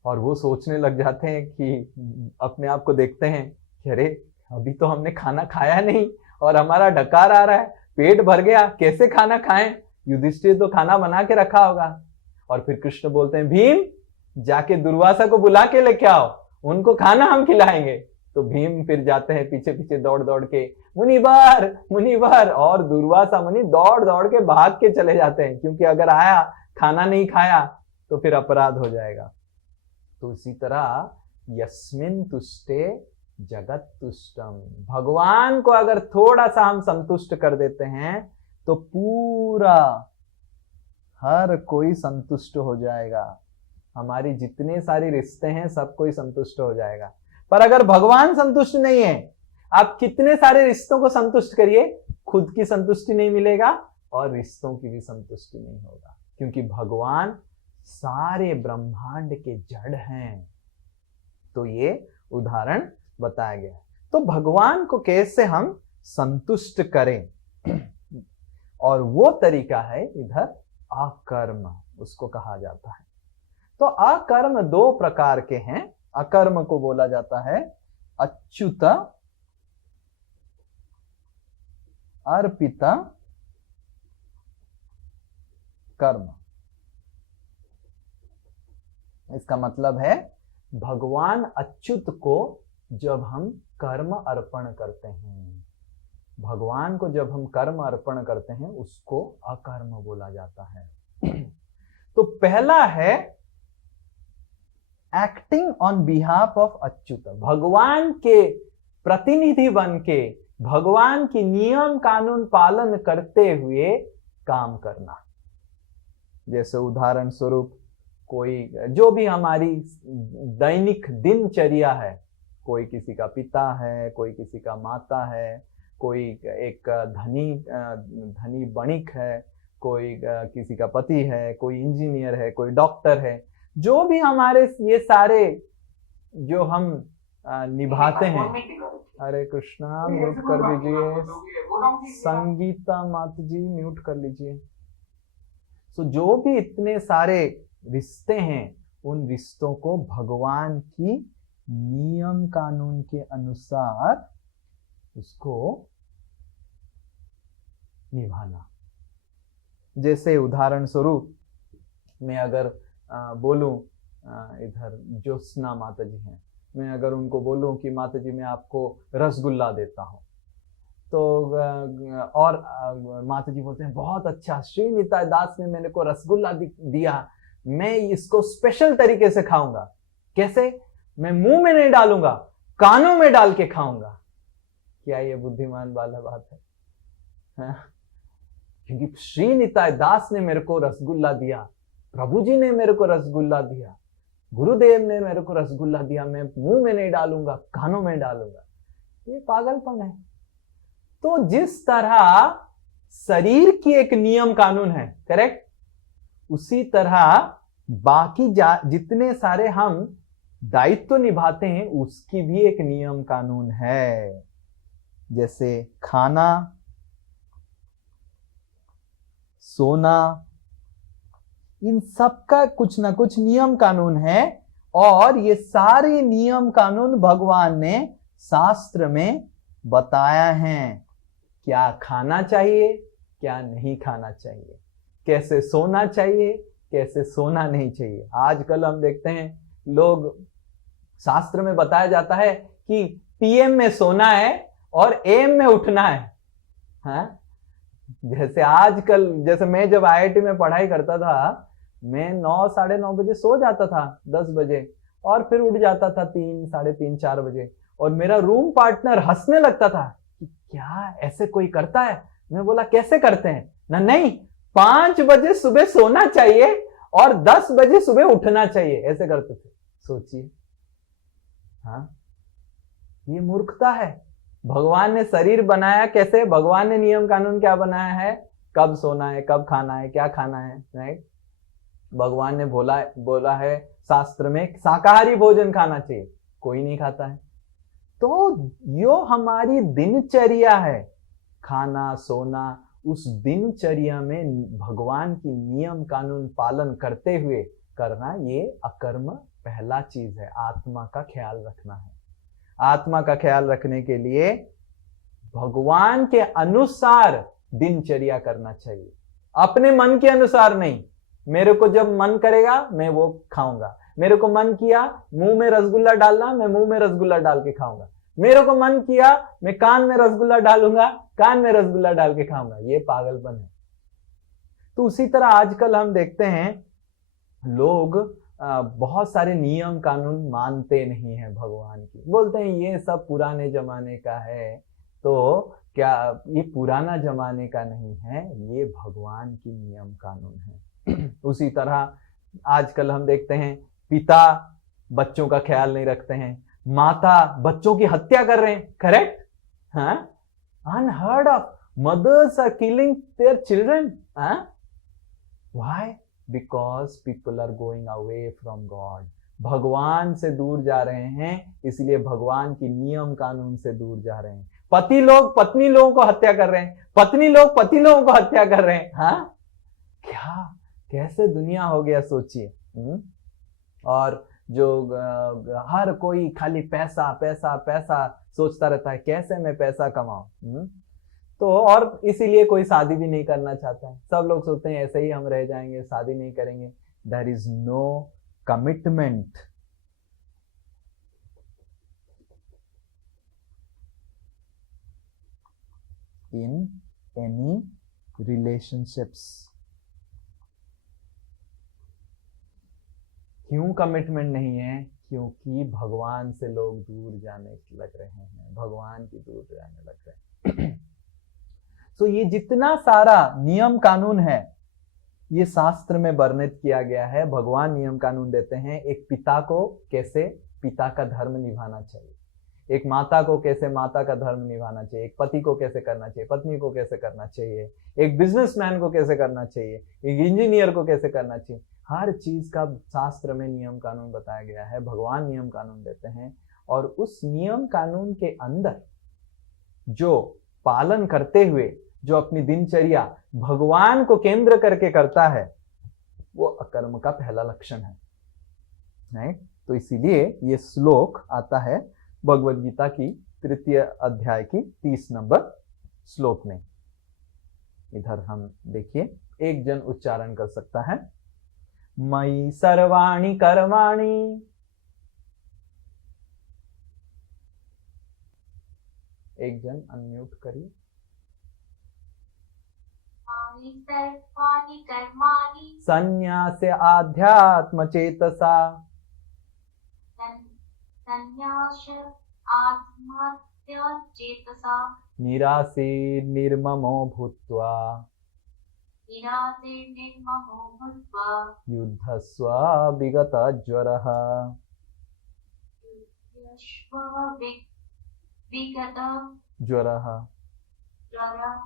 और वो सोचने लग जाते हैं कि अपने आप को देखते हैं कि अरे अभी तो हमने खाना खाया नहीं और हमारा ढकार आ रहा है, पेट भर गया, कैसे खाना खाएं, युधिष्ठिर तो खाना बना के रखा होगा। और फिर कृष्ण बोलते हैं, भीम जाके दुर्वासा को बुला के लेके आओ, उनको खाना हम खिलाएंगे। तो भीम फिर जाते हैं पीछे पीछे दौड़ दौड़ के, मुनिवर मुनिवर, और दुर्वासा मुनि दौड़ दौड़ के भाग के चले जाते हैं, क्योंकि अगर आया खाना नहीं खाया तो फिर अपराध हो जाएगा। तो इसी तरह यस्मिन तुष्टे जगत तुष्टम, भगवान को अगर थोड़ा सा हम संतुष्ट कर देते हैं तो पूरा हर कोई संतुष्ट हो जाएगा, हमारी जितने सारे रिश्ते हैं सब कोई संतुष्ट हो जाएगा। पर अगर भगवान संतुष्ट नहीं है, आप कितने सारे रिश्तों को संतुष्ट करिए, खुद की संतुष्टि नहीं मिलेगा और रिश्तों की भी संतुष्टि नहीं होगा, क्योंकि भगवान सारे ब्रह्मांड के जड़ हैं। तो ये उदाहरण बताया गया। तो भगवान को कैसे हम संतुष्ट करें, और वो तरीका है इधर अकर्म, उसको कहा जाता है। तो अकर्म 2 प्रकार के हैं। अकर्म को बोला जाता है अच्युत अर्पित कर्म। इसका मतलब है भगवान अच्युत को जब हम कर्म अर्पण करते हैं, भगवान को जब हम कर्म अर्पण करते हैं उसको अकर्म बोला जाता है। तो पहला है acting on behalf of Achyut, भगवान के प्रतिनिधि बन के भगवान की नियम कानून पालन करते हुए काम करना। जैसे उदाहरण स्वरूप कोई जो भी हमारी दैनिक दिनचर्या है, कोई किसी का पिता है, कोई किसी का माता है, कोई एक धनी वणिक है, कोई किसी का पति है, कोई इंजीनियर है, कोई डॉक्टर है, जो भी हमारे ये सारे जो हम निभाते हैं। हरे कृष्णा, म्यूट कर दीजिए, संगीता माता जी म्यूट कर लीजिए। सो जो भी इतने सारे रिश्ते हैं उन रिश्तों को भगवान की नियम कानून के अनुसार उसको निभाना। जैसे उदाहरण स्वरूप मैं अगर बोलूं, इधर ज्योत्सना माता जी हैं, मैं अगर उनको बोलूं कि माता जी मैं आपको रसगुल्ला देता हूं, तो और माता जी बोलते हैं बहुत अच्छा, श्री निताई दास ने मेरे को रसगुल्ला दिया, मैं इसको स्पेशल तरीके से खाऊंगा। कैसे? मैं मुंह में नहीं डालूंगा, कानों में डाल के खाऊंगा। क्या ये बुद्धिमान वाला बात है? क्योंकि श्री निताई दास ने मेरे को रसगुल्ला दिया, प्रभु जी ने मेरे को रसगुल्ला दिया, गुरुदेव ने मेरे को रसगुल्ला दिया, मैं मुंह में नहीं डालूंगा, कानों में डालूंगा। ये पागलपन है। तो जिस तरह शरीर की एक नियम कानून है, करेक्ट, उसी तरह बाकी जितने सारे हम दायित्व निभाते हैं उसकी भी एक नियम कानून है। जैसे खाना, सोना, इन सब का कुछ ना कुछ नियम कानून है। और ये सारे नियम कानून भगवान ने शास्त्र में बताया है। क्या खाना चाहिए, क्या नहीं खाना चाहिए, कैसे सोना चाहिए, कैसे सोना नहीं चाहिए। आजकल हम देखते हैं लोग, शास्त्र में बताया जाता है कि पीएम में सोना है और एम में उठना है। हाँ? जैसे आजकल, जैसे मैं जब आईआईटी में पढ़ाई करता था, मैं 9 साढ़े 9 बजे सो जाता था 10 बजे, और फिर उठ जाता था 3 साढ़े 3 4 बजे, और मेरा रूम पार्टनर हंसने लगता था कि क्या ऐसे कोई करता है। मैं बोला कैसे करते हैं ना, नहीं 5 बजे सुबह सोना चाहिए और 10 बजे सुबह उठना चाहिए, ऐसे करते थे। सोचिए, हाँ, ये मूर्खता है। भगवान ने शरीर बनाया कैसे, भगवान ने नियम कानून क्या बनाया है, कब सोना है, कब खाना है, क्या खाना है, राइट। भगवान ने बोला है शास्त्र में शाकाहारी भोजन खाना चाहिए, कोई नहीं खाता है। तो यो हमारी दिनचर्या है, खाना सोना, उस दिनचर्या में भगवान की नियम कानून पालन करते हुए करना, ये अकर्म पहला चीज है। आत्मा का ख्याल रखना है। आत्मा का ख्याल रखने के लिए भगवान के अनुसार दिनचर्या करना चाहिए, अपने मन के अनुसार नहीं। मेरे को जब मन करेगा मैं वो खाऊंगा, मेरे को मन किया मुंह में रसगुल्ला डालना, मैं मुंह में रसगुल्ला डाल के खाऊंगा, मेरे को मन किया मैं कान में रसगुल्ला डालूंगा, कान में रसगुल्ला डाल के खाऊंगा। ये पागलपन है। तो उसी तरह आजकल हम देखते हैं लोग बहुत सारे नियम कानून मानते नहीं हैं भगवान की, बोलते हैं ये सब पुराने जमाने का है। तो क्या ये पुराना जमाने का नहीं है, ये भगवान की नियम कानून है। उसी तरह आजकल हम देखते हैं पिता बच्चों का ख्याल नहीं रखते हैं, माता बच्चों की हत्या कर रहे हैं, करेक्ट? हाँ, unheard of, mothers are killing their children. Why? Because people are going away from God. भगवान से दूर जा रहे हैं, इसलिए भगवान की नियम कानून से दूर जा रहे हैं। पति लोग पत्नी लोगों को हत्या कर रहे हैं, पत्नी लोग पति लोगों को हत्या कर रहे हैं। हाँ, क्या कैसे दुनिया हो गया, सोचिए। और जो हर कोई खाली पैसा पैसा पैसा सोचता रहता है, कैसे मैं पैसा कमाऊं। तो और इसीलिए कोई शादी भी नहीं करना चाहता है। सब लोग सोचते हैं ऐसे ही हम रह जाएंगे, शादी नहीं करेंगे। There is no commitment in any relationships. क्यों कमिटमेंट नहीं है? क्योंकि भगवान से लोग दूर जाने लग रहे हैं, भगवान की दूर जाने लग रहे हैं। तो ये जितना सारा नियम कानून है, ये शास्त्र में वर्णित किया गया है। भगवान नियम कानून देते हैं, एक पिता को कैसे पिता का धर्म निभाना चाहिए, एक माता को कैसे माता का धर्म निभाना चाहिए, एक पति को कैसे करना चाहिए, पत्नी को कैसे करना चाहिए, एक बिजनेसमैन को कैसे करना चाहिए, एक इंजीनियर को कैसे करना चाहिए। हर चीज का शास्त्र में नियम कानून बताया गया है। भगवान नियम कानून देते हैं, और उस नियम कानून के अंदर जो पालन करते हुए जो अपनी दिनचर्या भगवान को केंद्र करके करता है, वो अकर्म का पहला लक्षण है, राइट। तो इसीलिए ये श्लोक आता है भगवद गीता की 3 अध्याय की 30 नंबर श्लोक में। इधर हम देखिए, एक जन उच्चारण कर सकता है, मयि सर्वाणि कर्माणि। एक जन अनम्यूट करिए। सर्वाणि कर्माणि संन्यास्य आध्यात्म चेतसा। संन्यास आत्मत्य चेतसा निरासे निर्ममो भूत्वा निरासे निर्ममो भूत्वा युद्धस्व विगत ज्वरः। युध्यस्व विगत ज्वरः। ज्वरः।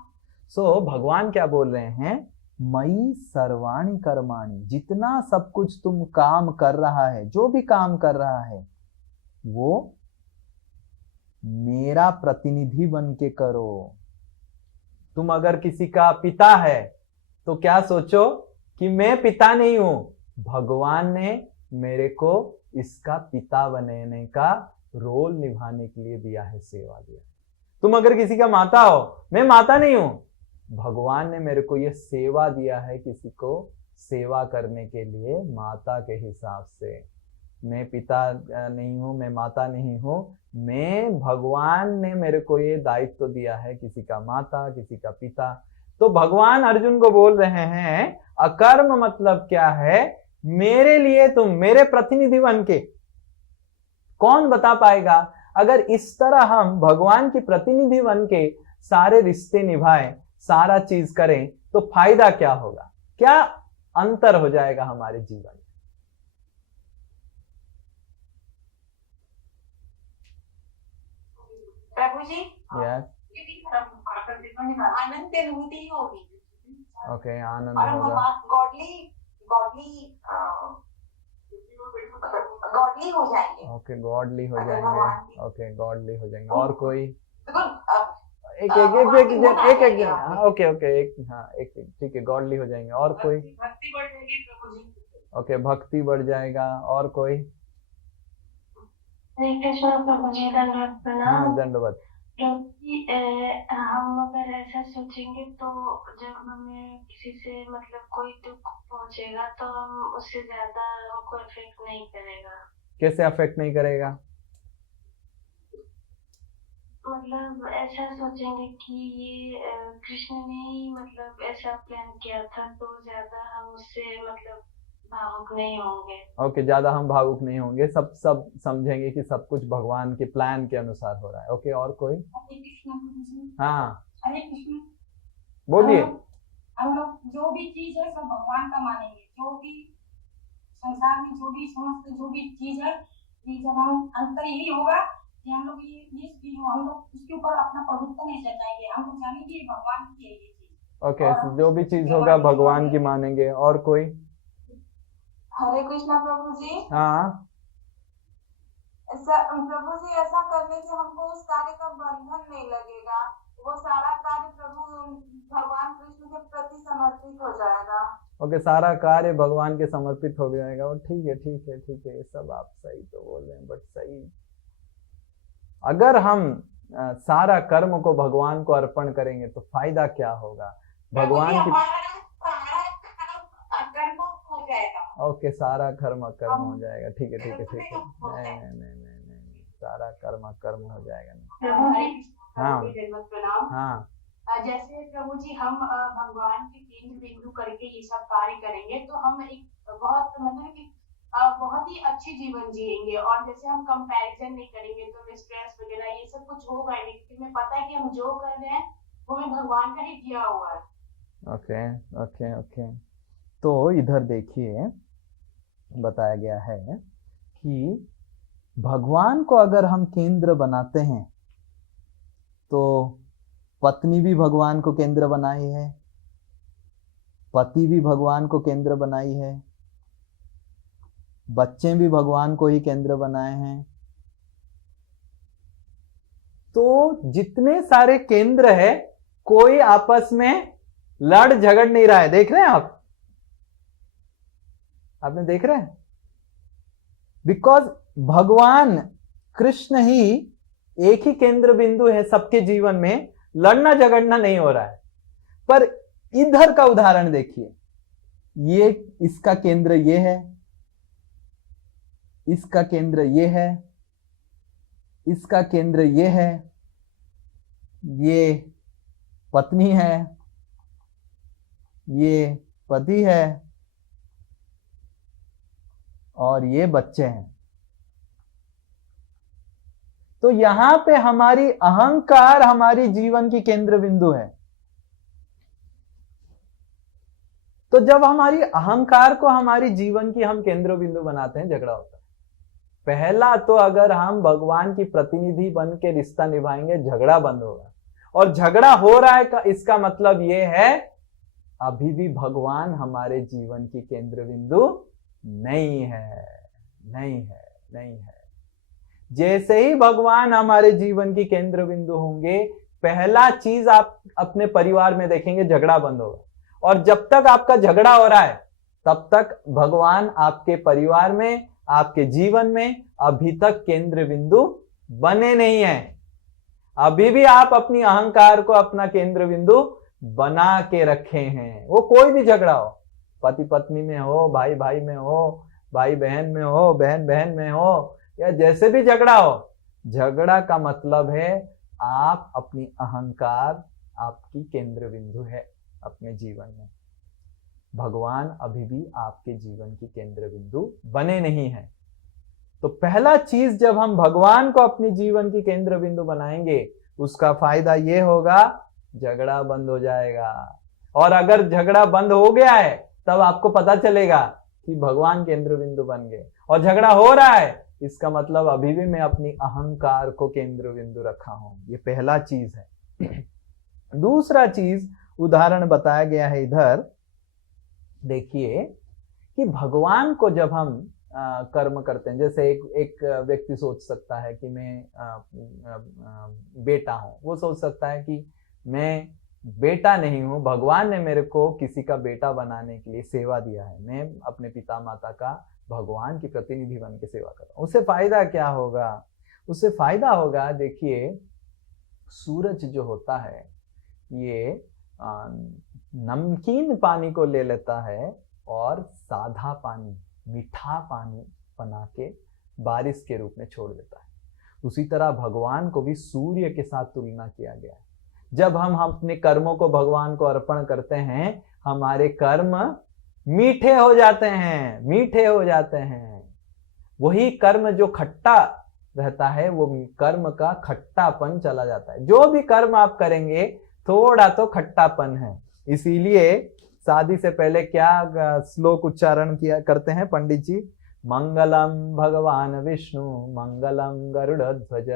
सो भगवान क्या बोल रहे हैं, मयि सर्वाणि कर्माणि, जितना सब कुछ तुम काम कर रहा है, जो भी काम कर रहा है वो मेरा प्रतिनिधि बन के करो। तुम अगर किसी का पिता है तो क्या सोचो कि मैं पिता नहीं हूं, भगवान ने मेरे को इसका पिता बनने का रोल निभाने के लिए दिया है, सेवा दिया। तुम अगर किसी का माता हो, मैं माता नहीं हूं, भगवान ने मेरे को यह सेवा दिया है किसी को सेवा करने के लिए माता के हिसाब से। मैं पिता नहीं हूं, मैं माता नहीं हूं, मैं भगवान ने मेरे को ये दायित्व दिया है किसी का माता, किसी का पिता। तो भगवान अर्जुन को बोल रहे हैं अकर्म मतलब क्या है, मेरे लिए तुम मेरे प्रतिनिधि बन के। कौन बता पाएगा, अगर इस तरह हम भगवान की प्रतिनिधि बन के सारे रिश्ते निभाएं, सारा चीज करें, तो फायदा क्या होगा, क्या अंतर हो जाएगा हमारे जीवन में। प्रभु जी, यस, आनंद की अनुभूति होगी। ओके, आनंद और होगा, गॉडली हो जाएंगे। ओके, गॉडली हो जाएंगे, ओके, गॉडली हो जाएंगे। और कोई एक ओके ओके, एक, हाँ, एक, ठीक है, गॉडली हो जाएंगे। और कोई, भक्ति बढ़ जाएगी प्रभु जी। ओके, भक्ति बढ़ जाएगा। और कोई, हरे कृष्ण प्रभु जी, दंडवत प्रणाम। हाँ, दंडवत। प्रभु जी, हम अगर ऐसा सोचेंगे तो जब हमें किसी से मतलब कोई दुख पहुंचेगा तो हम उससे ज्यादा हमको इफेक्ट नहीं करेगा। कैसे अफेक्ट नहीं करेगा? मतलब ऐसा सोचेंगे कि ये कृष्ण ने ही मतलब ऐसा प्लान किया था, तो ज्यादा हम उससे मतलब भावुक नहीं होंगे। ओके, ज्यादा हम भावुक नहीं होंगे, सब समझेंगे कि सब कुछ भगवान के प्लान के अनुसार हो रहा है। ओके, और कोई? हरे कृष्ण। हाँ, हरे कृष्ण। बोलिए। हम लोग जो भी चीज है सब भगवान का मानेंगे, जो भी संसार में जो भी समस्त जो भी चीज है, ये जब हम अंतर यही होगा कि हम लोग ये चीज हम लोग उसके ऊपर अपना प्रभुत्व नहीं जताएंगे, हम लोग जानेंगे ये भगवान की है ये चीज। ओके, जो भी चीज होगा भगवान की मानेंगे। और कोई? हरे कृष्णा प्रभु जी। हाँ, प्रभु जी, ऐसा करने से हमको उस कार्य का बंधन नहीं लगेगा, वो सारा कार्य प्रभु भगवान कृष्ण के प्रति समर्पित हो जाएगा। ओके, सारा कार्य भगवान के समर्पित हो जाएगा। और ठीक है, ठीक है, ठीक है, ये सब आप सही तो बोल रहे हैं, बट सही, अगर हम सारा कर्म को भगवान को अर्पण करेंगे तो फायदा क्या होगा? भगवान की, ओके, सारा कर्म अकर्म हो जाएगा। ठीक है, ठीक है, ठीक है, नहीं नहीं नहीं नहीं नहीं, सारा कर्म अकर्म हो जाएगा नहीं। हाँ, हाँ, जैसे प्रभु जी हम भगवान के केंद्र बिंदु करके ये सब कार्य करेंगे तो हम एक बहुत मतलब कि बहुत ही अच्छी जीवन जिएंगे। और जैसे हम कंपैरिजन नहीं करेंगे तो स्ट्रेस वगैरह ये सब कुछ होगा नहीं, क्योंकि हमें पता है कि हम जो कर रहे हैं वो हमें भगवान का ही किया हुआ है। ओके ओके ओके, तो इधर देखिए बताया गया है कि भगवान को अगर हम केंद्र बनाते हैं तो पत्नी भी भगवान को केंद्र बनाई है, पति भी भगवान को केंद्र बनाई है, बच्चे भी भगवान को ही केंद्र बनाए हैं। तो जितने सारे केंद्र है, कोई आपस में लड़ झगड़ नहीं रहा है। देख रहे हैं आप, आपने देख रहे हैं, बिकॉज भगवान कृष्ण ही एक ही केंद्र बिंदु है सबके जीवन में, लड़ना झगड़ना नहीं हो रहा है। पर इधर का उदाहरण देखिए, ये इसका केंद्र ये है, इसका केंद्र ये है, इसका केंद्र ये है, ये पत्नी है, ये पति है, और ये बच्चे हैं। तो यहां पे हमारी अहंकार हमारी जीवन की केंद्र बिंदु है। तो जब हमारी अहंकार को हमारी जीवन की हम केंद्र बिंदु बनाते हैं, झगड़ा होता है। पहला तो अगर हम भगवान की प्रतिनिधि बन के रिश्ता निभाएंगे, झगड़ा बंद होगा। और झगड़ा हो रहा है इसका मतलब यह है अभी भी भगवान हमारे जीवन की केंद्र बिंदु नहीं है, नहीं है, नहीं है। जैसे ही भगवान हमारे जीवन की केंद्र बिंदु होंगे, पहला चीज आप अपने परिवार में देखेंगे, झगड़ा बंद होगा। और जब तक आपका झगड़ा हो रहा है, तब तक भगवान आपके परिवार में, आपके जीवन में अभी तक केंद्र बिंदु बने नहीं है। अभी भी आप अपनी अहंकार को अपना केंद्र बिंदु बना के रखे हैं। वो कोई भी झगड़ा हो, पति पत्नी में हो, भाई भाई में हो, भाई बहन में हो, बहन बहन में हो, या जैसे भी झगड़ा हो, झगड़ा का मतलब है आप अपनी अहंकार आपकी केंद्र बिंदु है अपने जीवन में। भगवान अभी भी आपके जीवन की केंद्र बिंदु बने नहीं है। तो पहला चीज, जब हम भगवान को अपने जीवन की केंद्र बिंदु बनाएंगे, उसका फायदा ये होगा, झगड़ा बंद हो जाएगा। और अगर झगड़ा बंद हो गया है, तब आपको पता चलेगा कि भगवान केंद्र बिंदु बन गए। और झगड़ा हो रहा है, इसका मतलब अभी भी मैं अपनी अहंकार को केंद्र बिंदु रखा हूं। ये पहला चीज है। दूसरा चीज उदाहरण बताया गया है इधर, देखिए कि भगवान को जब हम कर्म करते हैं, जैसे एक व्यक्ति सोच सकता है कि मैं बेटा हूं, वो सोच सकता है कि मैं बेटा नहीं हूं, भगवान ने मेरे को किसी का बेटा बनाने के लिए सेवा दिया है, मैं अपने पिता माता का भगवान की प्रतिनिधि बन के सेवा कर रहा हूं। उससे फायदा क्या होगा? उससे फायदा होगा, देखिए सूरज जो होता है, ये नमकीन पानी को ले लेता है और सादा पानी, मीठा पानी बना के बारिश के रूप में छोड़ देता है। उसी तरह भगवान को भी सूर्य के साथ तुलना किया गया है। जब हम अपने कर्मों को भगवान को अर्पण करते हैं, हमारे कर्म मीठे हो जाते हैं, मीठे हो जाते हैं। वही कर्म जो खट्टा रहता है, वो कर्म का खट्टापन चला जाता है। जो भी कर्म आप करेंगे, थोड़ा तो खट्टापन है। इसीलिए शादी से पहले क्या श्लोक उच्चारण किया करते हैं पंडित जी? मंगलम भगवान विष्णु, मंगलम गरुड़ध्वज,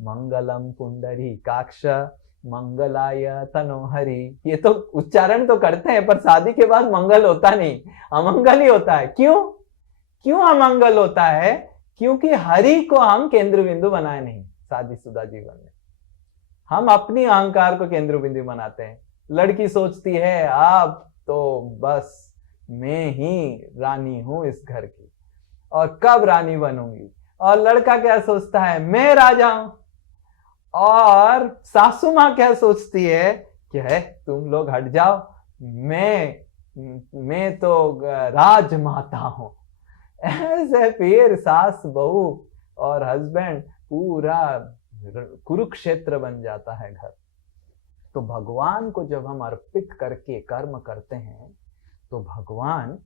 मंगलम पुंडरीकाक्ष, मंगलाय तनोहरि। ये तो उच्चारण तो करते हैं, पर शादी के बाद मंगल होता नहीं, अमंगल ही होता है। क्यों अमंगल होता है? क्योंकि हरि को हम केंद्र बिंदु बनाए नहीं शादीशुदा जीवन में। हम अपनी अहंकार को केंद्र बिंदु बनाते हैं। लड़की सोचती है अब तो बस मैं ही रानी हूं इस घर की, और कब रानी बनूंगी। और लड़का क्या सोचता है? मैं राजा हूं। और सासू मां क्या सोचती है कि है तुम लोग हट जाओ, मैं तो राजमाता हूं। ऐसे फिर सास बहू और हस्बैंड पूरा कुरुक्षेत्र बन जाता है घर। तो भगवान को जब हम अर्पित करके कर्म करते हैं, तो भगवान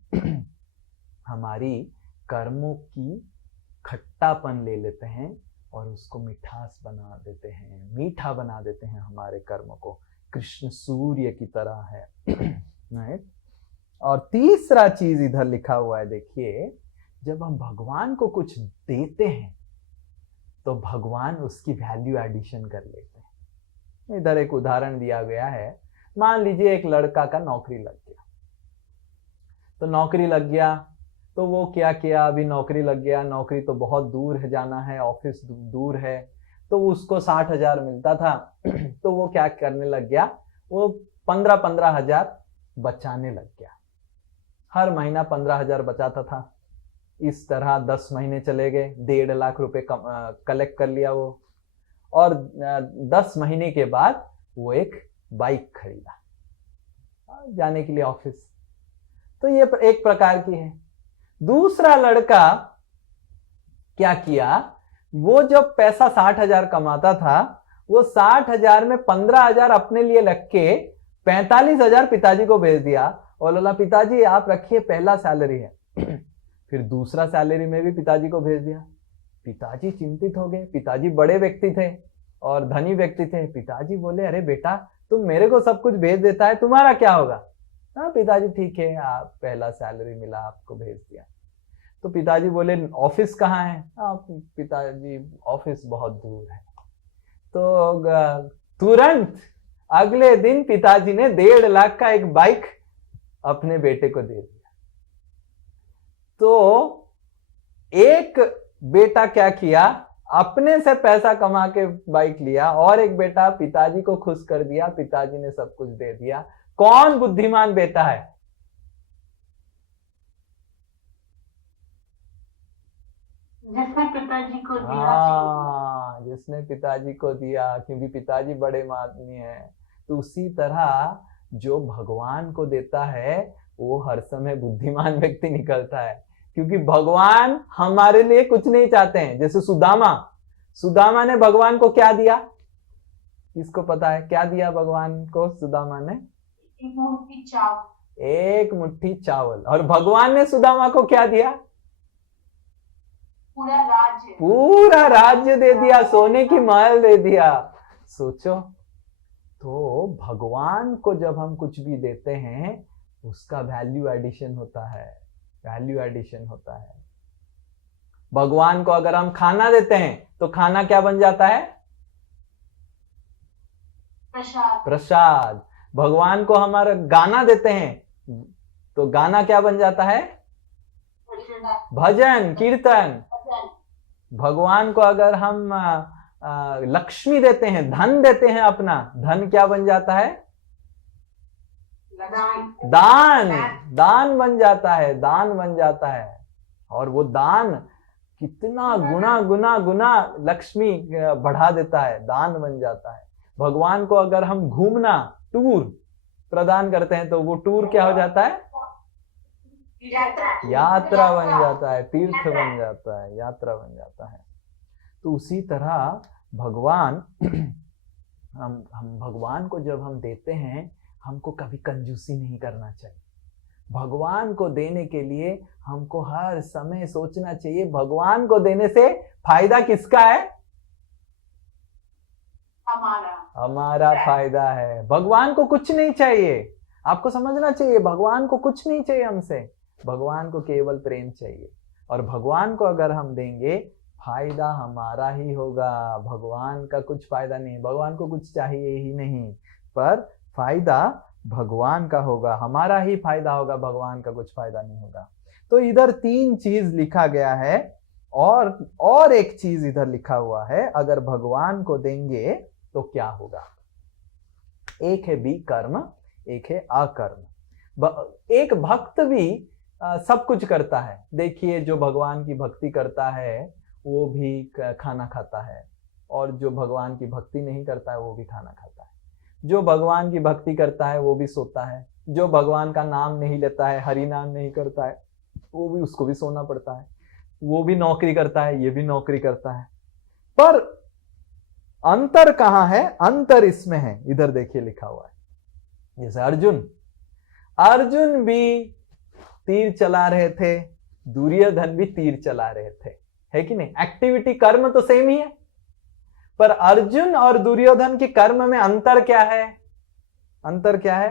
हमारी कर्मों की खट्टापन ले लेते हैं और उसको मिठास बना देते हैं, मीठा बना देते हैं हमारे कर्म को। कृष्ण सूर्य की तरह है। और तीसरा चीज इधर लिखा हुआ है, देखिए जब हम भगवान को कुछ देते हैं, तो भगवान उसकी वैल्यू एडिशन कर लेते हैं। इधर एक उदाहरण दिया गया है। मान लीजिए एक लड़का का नौकरी लग गया, तो नौकरी लग गया तो वो क्या किया, अभी नौकरी लग गया, नौकरी तो बहुत दूर है, जाना है, ऑफिस दूर है, तो उसको 60,000 मिलता था। तो वो क्या करने लग गया, वो 15-15 हजार बचाने लग गया। हर महीना 15,000 बचाता था। इस तरह 10 महीने चले गए, 1.5 लाख रुपए कलेक्ट कर लिया वो, और 10 महीने के बाद वो एक बाइक खरीदा जाने के लिए ऑफिस। तो ये एक प्रकार की है। दूसरा लड़का क्या किया, वो जब पैसा 60,000 कमाता था, वो 60,000 में 15,000 अपने लिए रख के 45,000 पिताजी को भेज दिया और बोला पिताजी आप रखिए, पहला सैलरी है। फिर दूसरा सैलरी में भी पिताजी को भेज दिया। पिताजी चिंतित हो गए। पिताजी बड़े व्यक्ति थे और धनी व्यक्ति थे। पिताजी बोले अरे बेटा तुम मेरे को सब कुछ भेज देता है, तुम्हारा क्या होगा? हाँ पिताजी ठीक है, आप पहला सैलरी मिला आपको भेज दिया। तो पिताजी बोले ऑफिस कहाँ है? पिताजी ऑफिस बहुत दूर है। तो तुरंत अगले दिन पिताजी ने 1.5 लाख का एक बाइक अपने बेटे को दे दिया। तो एक बेटा क्या किया, अपने से पैसा कमा के बाइक लिया, और एक बेटा पिताजी को खुश कर दिया, पिताजी ने सब कुछ दे दिया। कौन बुद्धिमान बेटा है? जिसने पिताजी को दिया। हाँ, जिसने पिताजी को दिया, क्योंकि पिताजी बड़े माननीय हैं। तो उसी तरह जो भगवान को देता है वो हर समय बुद्धिमान व्यक्ति निकलता है, क्योंकि भगवान हमारे लिए कुछ नहीं चाहते हैं। जैसे सुदामा ने भगवान को क्या दिया? किसको पता है क्या दिया भगवान को सुदामा ने? एक मुट्ठी चावल। एक मुट्ठी चावल। और भगवान ने सुदामा को क्या दिया? पूरा राज्य दे दिया, सोने की महल दे दिया। सोचो, तो भगवान को जब हम कुछ भी देते हैं उसका वैल्यू एडिशन होता है, वैल्यू एडिशन होता है। भगवान को अगर हम खाना देते हैं तो खाना क्या बन जाता है? प्रसाद। प्रसाद। भगवान को हमारा गाना देते हैं तो गाना क्या बन जाता है? भजन, कीर्तन। भगवान को अगर हम लक्ष्मी देते हैं, धन देते हैं अपना, धन क्या बन जाता है? दान। दान बन जाता है, दान बन जाता है। और वो दान कितना गुना गुना गुना लक्ष्मी बढ़ा देता है, दान बन जाता है। भगवान को अगर हम घूमना, टूर प्रदान करते हैं तो वो टूर क्या हो जाता है? यात्रा बन जाता है, तीर्थ बन जाता है, यात्रा बन जाता है। तो उसी तरह भगवान हम भगवान को जब हम देते हैं, हमको कभी कंजूसी नहीं करना चाहिए। भगवान को देने के लिए हमको हर समय सोचना चाहिए भगवान को देने से फायदा किसका है? हमारा फायदा है। भगवान को कुछ नहीं चाहिए। आपको समझना चाहिए भगवान को कुछ नहीं चाहिए हमसे, भगवान को केवल प्रेम चाहिए। और भगवान को अगर हम देंगे फायदा हमारा ही होगा, भगवान का कुछ फायदा नहीं। भगवान को कुछ चाहिए ही नहीं, पर फायदा भगवान का होगा, हमारा ही फायदा होगा, भगवान का कुछ फायदा नहीं होगा। तो इधर 3 चीज लिखा गया है और एक चीज इधर लिखा हुआ है, अगर भगवान को देंगे तो क्या होगा। एक है बी कर्म, एक है अकर्म। एक भक्त भी सब कुछ करता है। देखिए जो भगवान की भक्ति करता है वो भी खाना खाता है, और जो भगवान की भक्ति नहीं करता है वो भी खाना खाता है। जो भगवान की भक्ति करता है वो भी सोता है, जो भगवान का नाम नहीं लेता है, हरि नाम नहीं करता है, वो भी, उसको भी सोना पड़ता है। वो भी नौकरी करता है, ये भी नौकरी करता है। पर अंतर कहाँ है? अंतर इसमें है, इधर देखिए लिखा हुआ है। जैसे अर्जुन भी तीर चला रहे थे, दुर्योधन भी तीर चला रहे थे, है कि नहीं? एक्टिविटी, कर्म तो सेम ही है, पर अर्जुन और दुर्योधन के कर्म में अंतर क्या है? अंतर क्या है?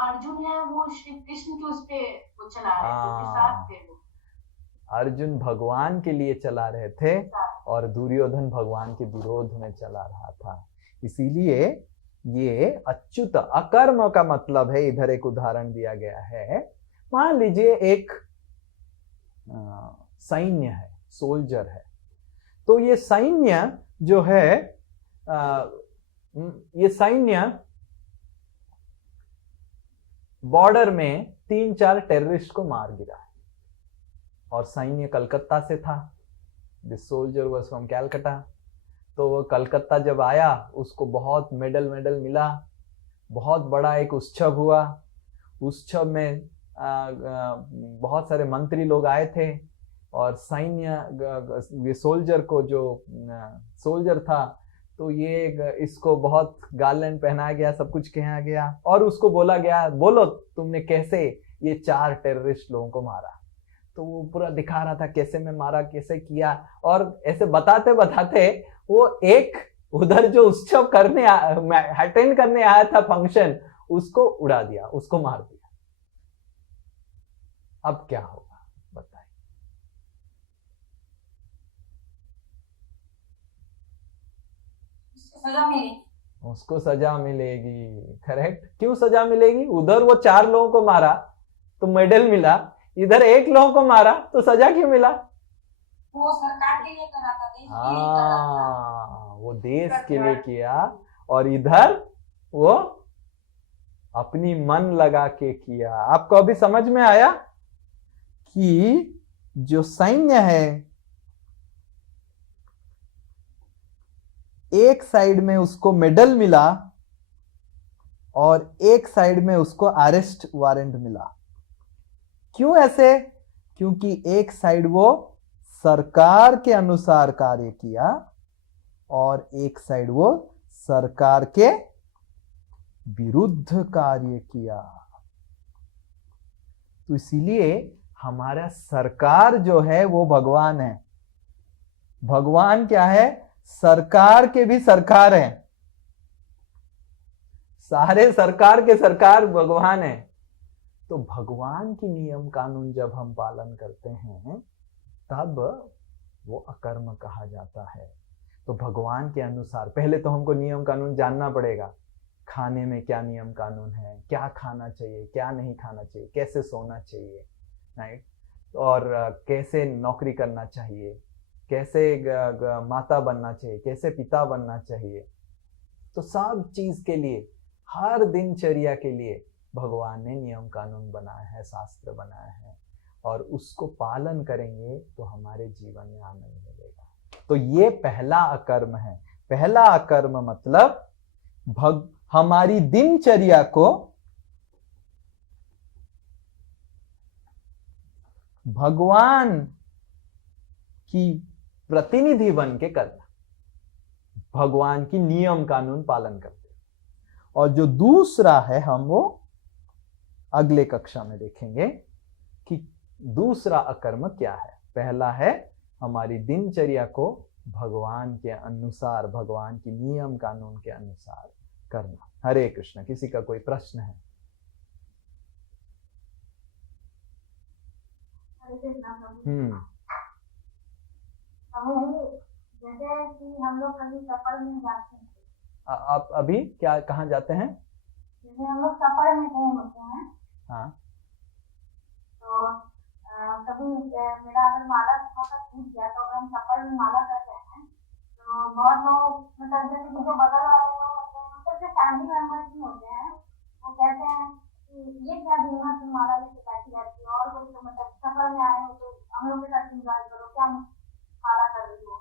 अर्जुन है वो श्री कृष्ण के उस पे वो चला रहे थे, उनके साथ थे वो। अर्जुन भगवान के लिए चला रहे थे और दुर्योधन भगवान के विरोध में चला रहा था। इसीलिए ये अच्युत अकर्म का मतलब है। इधर एक उदाहरण दिया गया है। मान लीजिए एक सैन्य है, सोल्जर है। तो ये सैन्य जो है, ये सैन्य बॉर्डर में 3-4 टेररिस्ट को मार गिरा है और सैन्य कलकत्ता से था। This soldier was from Calcutta. तो वो कलकत्ता जब आया उसको बहुत मेडल मिला, बहुत बड़ा एक उत्सव हुआ। उत्सव में बहुत सारे मंत्री लोग आए थे और सैन्य सोल्जर को जो सोल्जर था तो ये इसको बहुत गार्लैंड पहनाया गया, सब कुछ कहा गया और उसको बोला गया बोलो तुमने कैसे ये 4 टेररिस्ट लोगों को मारा। तो वो पूरा दिखा रहा था कैसे मैं मारा, कैसे किया, और ऐसे बताते बताते वो एक उधर जो उत्सव करने अटेंड करने आया था फंक्शन, उसको उड़ा दिया, उसको मार दिया। अब क्या होगा बताइए। उसको सजा मिलेगी। करेक्ट। क्यों सजा मिलेगी? उधर वो 4 लोगों को मारा तो मेडल मिला, इधर 1 लोगों को मारा तो सजा क्यों मिला? वो सरकार के लिए करा था, देश के लिए करा था। वो देश के लिए किया और इधर वो अपनी मन लगा के किया। आपको अभी समझ में आया कि जो सैन्य है एक साइड में उसको मेडल मिला और एक साइड में उसको अरेस्ट वारंट मिला। क्यों ऐसे? क्योंकि एक साइड वो सरकार के अनुसार कार्य किया और एक साइड वो सरकार के विरुद्ध कार्य किया। तो इसीलिए हमारा सरकार जो है वो भगवान है। भगवान क्या है? सरकार के भी सरकार है। सारे सरकार के सरकार भगवान है। तो भगवान की नियम कानून जब हम पालन करते हैं तब वो अकर्म कहा जाता है। तो भगवान के अनुसार पहले तो हमको नियम कानून जानना पड़ेगा। खाने में क्या नियम कानून है, क्या खाना चाहिए, क्या नहीं खाना चाहिए, कैसे सोना चाहिए, राइट, और कैसे नौकरी करना चाहिए, कैसे माता बनना चाहिए, कैसे पिता बनना चाहिए। तो सब चीज के लिए, हर दिनचर्या के लिए भगवान ने नियम कानून बनाया है, शास्त्र बनाया है, और उसको पालन करेंगे तो हमारे जीवन में आनंद मिलेगा। तो ये पहला अकर्म है। पहला अकर्म मतलब हमारी दिनचर्या को भगवान की प्रतिनिधि बन के करना, भगवान की नियम कानून पालन करते। और जो दूसरा है हम वो अगले कक्षा में देखेंगे कि दूसरा अकर्म क्या है। पहला है हमारी दिनचर्या को भगवान के अनुसार, भगवान की नियम कानून के अनुसार करना। हरे कृष्ण। किसी का कोई प्रश्न है? जैसे कि हम लोग कभी सफर में जाते हैं। आप अभी क्या कहाँ जाते हैं? जैसे हम लोग सफर में गए होते हैं। हाँ। तो कभी मेरा अगर माला थोड़ा टूट गया तो अगर हम सफर में माला कर रहे हैं तो बहुत लोग, मतलब जैसे कि जो बगल वाले लोग होते हैं, मतलब जो फैमिली मेंबर्स भी होते हैं, वो कहते हैं कि ये क्या दिन है, तुम माला लेके बैठी रहती हो, और कोई तो मतलब सफर में आए हो तो हम लोग के साथ एंजॉय करो, क्या माला कर रही हो।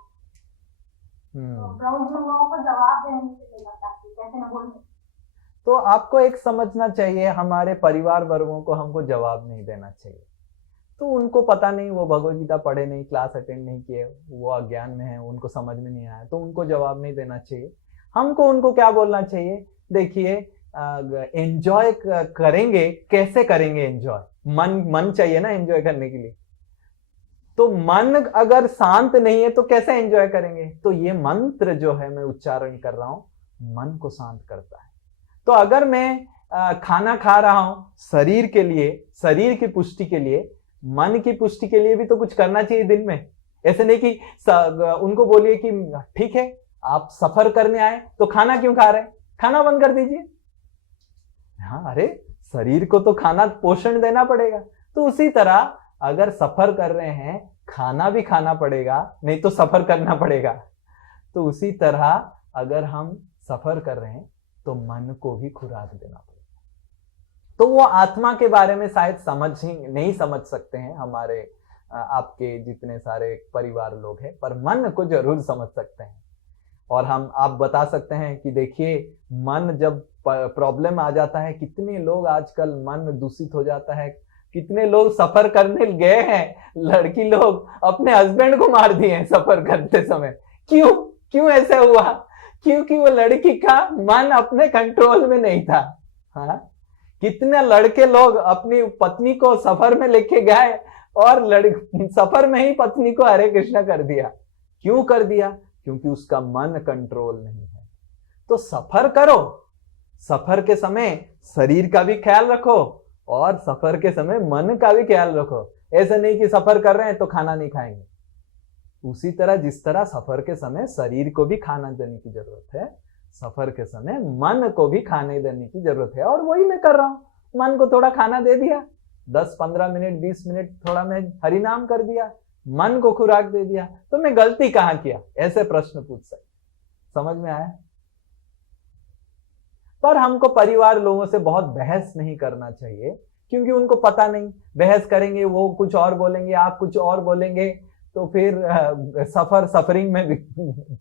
तो प्रभु जी लोगों को जवाब देने से नहीं बताती, कैसे न बोल। तो आपको एक समझना चाहिए, हमारे परिवार वर्गों को हमको जवाब नहीं देना चाहिए। तो उनको पता नहीं, वो भगवद गीता पढ़े नहीं, क्लास अटेंड नहीं किए, वो अज्ञान में है, उनको समझ में नहीं आया, तो उनको जवाब नहीं देना चाहिए। हमको उनको क्या बोलना चाहिए? देखिए, एंजॉय करेंगे, कैसे करेंगे एंजॉय? मन चाहिए ना एंजॉय करने के लिए। तो मन अगर शांत नहीं है तो कैसे एंजॉय करेंगे? तो ये मंत्र जो है मैं उच्चारण कर रहा हूं, मन को शांत करता है। तो अगर मैं खाना खा रहा हूं शरीर के लिए, शरीर की पुष्टि के लिए, मन की पुष्टि के लिए भी तो कुछ करना चाहिए दिन में। ऐसे नहीं कि उनको बोलिए कि ठीक है आप सफर करने आए तो खाना क्यों खा रहे हैं, खाना बंद कर दीजिए। हाँ, अरे शरीर को तो खाना पोषण देना पड़ेगा। तो उसी तरह अगर सफर कर रहे हैं खाना भी खाना पड़ेगा, नहीं तो सफर करना पड़ेगा। तो उसी तरह अगर हम सफर कर रहे हैं तो मन को भी खुराक देना पड़ेगा। तो वो आत्मा के बारे में शायद नहीं समझ सकते हैं हमारे आपके जितने सारे परिवार लोग हैं, पर मन को जरूर समझ सकते हैं। और आप बता सकते हैं कि देखिए मन जब प्रॉब्लम आ जाता है, कितने लोग आजकल मन दूषित हो जाता है, कितने लोग सफर करने गए हैं, लड़की लोग अपने हस्बैंड को मार दिए हैं सफर करते समय। क्यों ऐसा हुआ? क्योंकि वो लड़की का मन अपने कंट्रोल में नहीं था। हाँ, कितने लड़के लोग अपनी पत्नी को सफर में लेके गए और सफर में ही पत्नी को हरे कृष्णा कर दिया। क्यों कर दिया? क्योंकि उसका मन कंट्रोल नहीं है। तो सफर करो, सफर के समय शरीर का भी ख्याल रखो और सफर के समय मन का भी ख्याल रखो। ऐसा नहीं कि सफर कर रहे हैं तो खाना नहीं खाएंगे। उसी तरह जिस तरह सफर के समय शरीर को भी खाना देने की जरूरत है, सफर के समय मन को भी खाने देने की जरूरत है। और वही मैं कर रहा हूं। मन को थोड़ा खाना दे दिया, 10-15 मिनट 20 मिनट थोड़ा मैं हरिनाम कर दिया, मन को खुराक दे दिया। तो मैं गलती कहां किया? ऐसे प्रश्न पूछ सकते। समझ में आया? पर हमको परिवार लोगों से बहुत बहस नहीं करना चाहिए, क्योंकि उनको पता नहीं, बहस करेंगे वो कुछ और बोलेंगे, आप कुछ और बोलेंगे, तो फिर सफरिंग में भी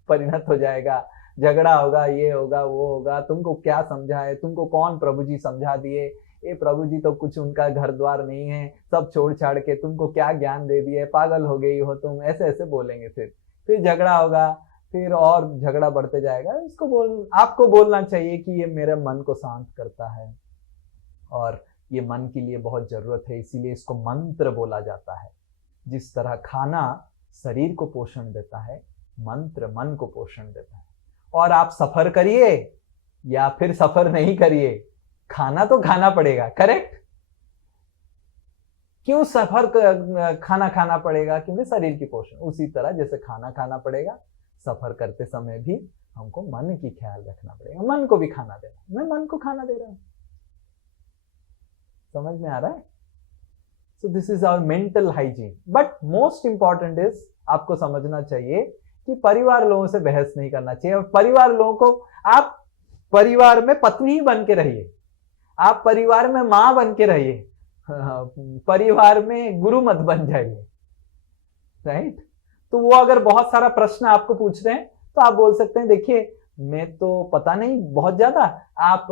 परिणत हो जाएगा। झगड़ा होगा, ये होगा, वो होगा। तुमको क्या समझाए? तुमको कौन प्रभु जी समझा दिए? ये प्रभु जी तो कुछ उनका घर द्वार नहीं है, सब छोड़ छाड़ के तुमको क्या ज्ञान दे दिए, पागल हो गई हो तुम, ऐसे ऐसे बोलेंगे। फिर झगड़ा होगा, फिर और झगड़ा बढ़ते जाएगा। आपको बोलना चाहिए कि ये मेरे मन को शांत करता है और ये मन के लिए बहुत जरूरत है, इसीलिए इसको मंत्र बोला जाता है। जिस तरह खाना शरीर को पोषण देता है, मंत्र मन को पोषण देता है। और आप सफर करिए या फिर सफर नहीं करिए, खाना तो खाना पड़ेगा। करेक्ट? क्यों खाना खाना पड़ेगा? क्योंकि शरीर की पोषण। उसी तरह जैसे खाना खाना पड़ेगा, सफर करते समय भी हमको मन की ख्याल रखना पड़ेगा, मन को भी खाना देना। मैं मन को खाना दे रहा हूं। समझ में आ रहा है? So this is our mental hygiene. But most important is आपको समझना चाहिए कि परिवार लोगों से बहस नहीं करना चाहिए। और परिवार लोगों को आप परिवार में पत्नी ही बन के रहिए, आप परिवार में मां बन के रहिए, परिवार में गुरु मत बन जाइए। राइट? तो वो अगर बहुत सारा प्रश्न आपको पूछ रहे हैं तो आप बोल सकते हैं, देखिए मैं तो पता नहीं बहुत ज्यादा, आप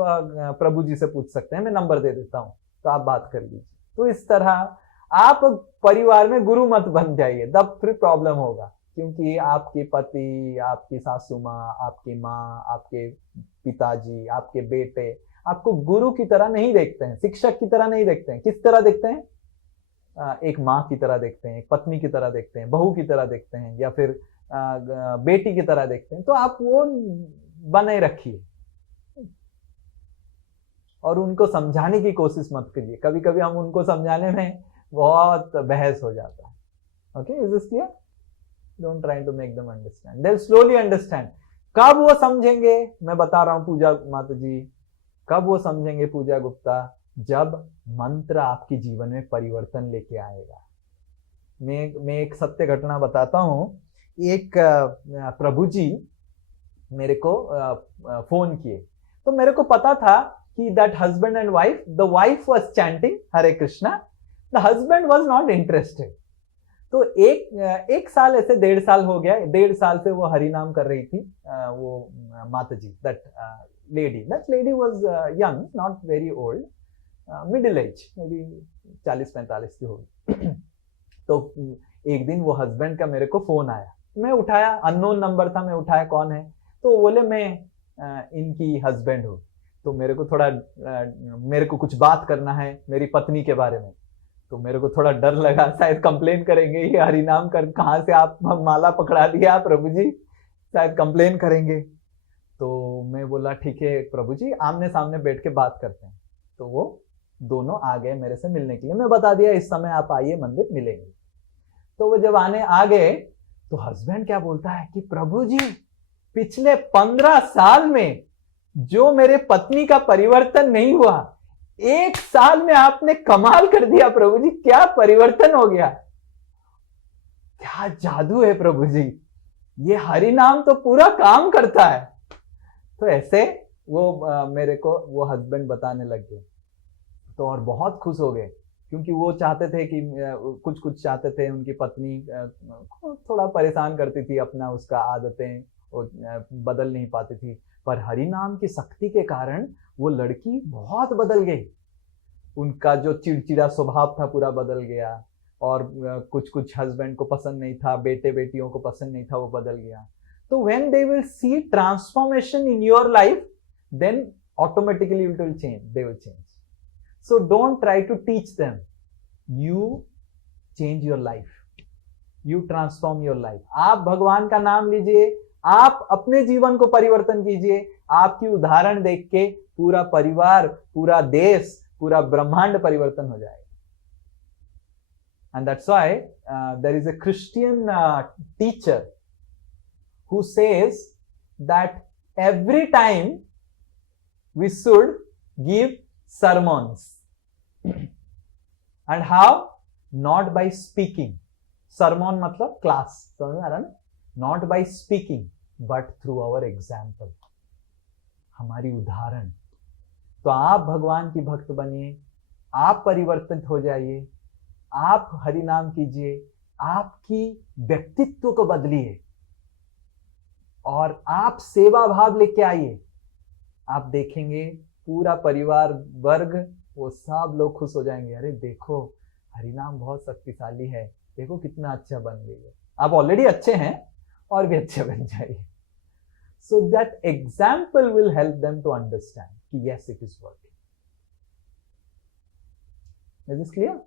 प्रभु जी से पूछ सकते हैं, मैं नंबर दे देता हूं, तो आप बात कर लीजिए। तो इस तरह आप परिवार में गुरु मत बन जाइए, तब फिर प्रॉब्लम होगा। क्योंकि आपके पति, आपकी सासू माँ, आपकी माँ, आपके पिताजी, आपके बेटे आपको गुरु की तरह नहीं देखते हैं, शिक्षक की तरह नहीं देखते हैं। किस तरह देखते हैं? एक माँ की तरह देखते हैं, एक पत्नी की तरह देखते हैं, बहू की तरह देखते हैं, या फिर बेटी की तरह देखते हैं। तो आप वो बने रखिए और उनको समझाने की कोशिश मत करिए। कभी कभी हम उनको समझाने में बहुत बहस हो जाता है। Okay, is this clear? Don't try to make them understand, they will slowly understand. कब वो समझेंगे? मैं बता रहा हूं पूजा माता जी, कब वो समझेंगे पूजा गुप्ता? जब मंत्र आपके जीवन में परिवर्तन लेके आएगा। मैं एक सत्य घटना बताता हूं। एक प्रभु जी मेरे को फोन किए, तो मेरे को पता था कि that husband and wife, the wife was chanting Hare Krishna, the husband was not interested. तो एक साल ऐसे 1.5 साल हो गया, 1.5 साल से वो हरि नाम कर रही थी वो माता जी। that lady was young, not very old, middle age, maybe 40-45 की होगी। तो एक दिन वो हस्बैंड का मेरे को फोन आया, मैं उठाया, अननोन नंबर था, मैं उठाया, कौन है? तो बोले मैं इनकी हस्बैंड हूँ। तो मेरे को कुछ बात करना है मेरी पत्नी के बारे में। तो मेरे को थोड़ा डर लगा, शायद कंप्लेन करेंगे, ये हरिनाम कर कहाँ से आप माला पकड़ा दिया प्रभु जी, शायद कंप्लेन करेंगे। तो मैं बोला ठीक है प्रभु जी, आमने सामने बैठ के बात करते हैं। तो वो दोनों आ गए मेरे से मिलने के लिए। मैं बता दिया इस समय आप आइए, मंदिर मिलेंगे। तो वो जब आने आ गए तो हस्बैंड क्या बोलता है कि प्रभु जी, पिछले 15 साल में जो मेरे पत्नी का परिवर्तन नहीं हुआ, 1 साल में आपने कमाल कर दिया प्रभु जी। क्या परिवर्तन हो गया, क्या जादू है प्रभु जी, ये हरि नाम तो पूरा काम करता है। तो ऐसे वो मेरे को वो हस्बैंड बताने लग गए। तो और बहुत खुश हो गए, क्योंकि वो चाहते थे कि कुछ कुछ चाहते थे, उनकी पत्नी थोड़ा परेशान करती थी, अपना उसका आदतें वो बदल नहीं पाती थी। पर हरि नाम की शक्ति के कारण वो लड़की बहुत बदल गई, उनका जो चिड़चिड़ा स्वभाव था पूरा बदल गया, और कुछ कुछ हस्बैंड को पसंद नहीं था, बेटे बेटियों को पसंद नहीं था, वो बदल गया। तो when they will see transformation in your life, then automatically it will change, they will change. So don't try to teach them, you change your life, you transform your life. आप भगवान का नाम लीजिए, आप अपने जीवन को परिवर्तन कीजिए, आपकी उदाहरण देख के पूरा परिवार, पूरा देश, पूरा ब्रह्मांड परिवर्तन हो जाएगा। And that's why there is a Christian teacher who says that every time we should give sermons. And how? Not by speaking. Sermon मतलब class, समझ में आ रहा ना? Not by speaking, but through our example. हमारी उदाहरण। तो आप भगवान की भक्त बनिए, आप परिवर्तित हो जाइए, आप हरि नाम कीजिए, आपकी व्यक्तित्व को बदलिए, और आप सेवा भाव लेके आइए। आप देखेंगे पूरा परिवार वर्ग, वो सब लोग खुश हो जाएंगे, अरे देखो हरि नाम बहुत शक्तिशाली है, देखो कितना अच्छा बन गई है। आप ऑलरेडी अच्छे हैं और भी अच्छे बन जाइए। So that example will help them to understand कि yes it is working. Is this clear?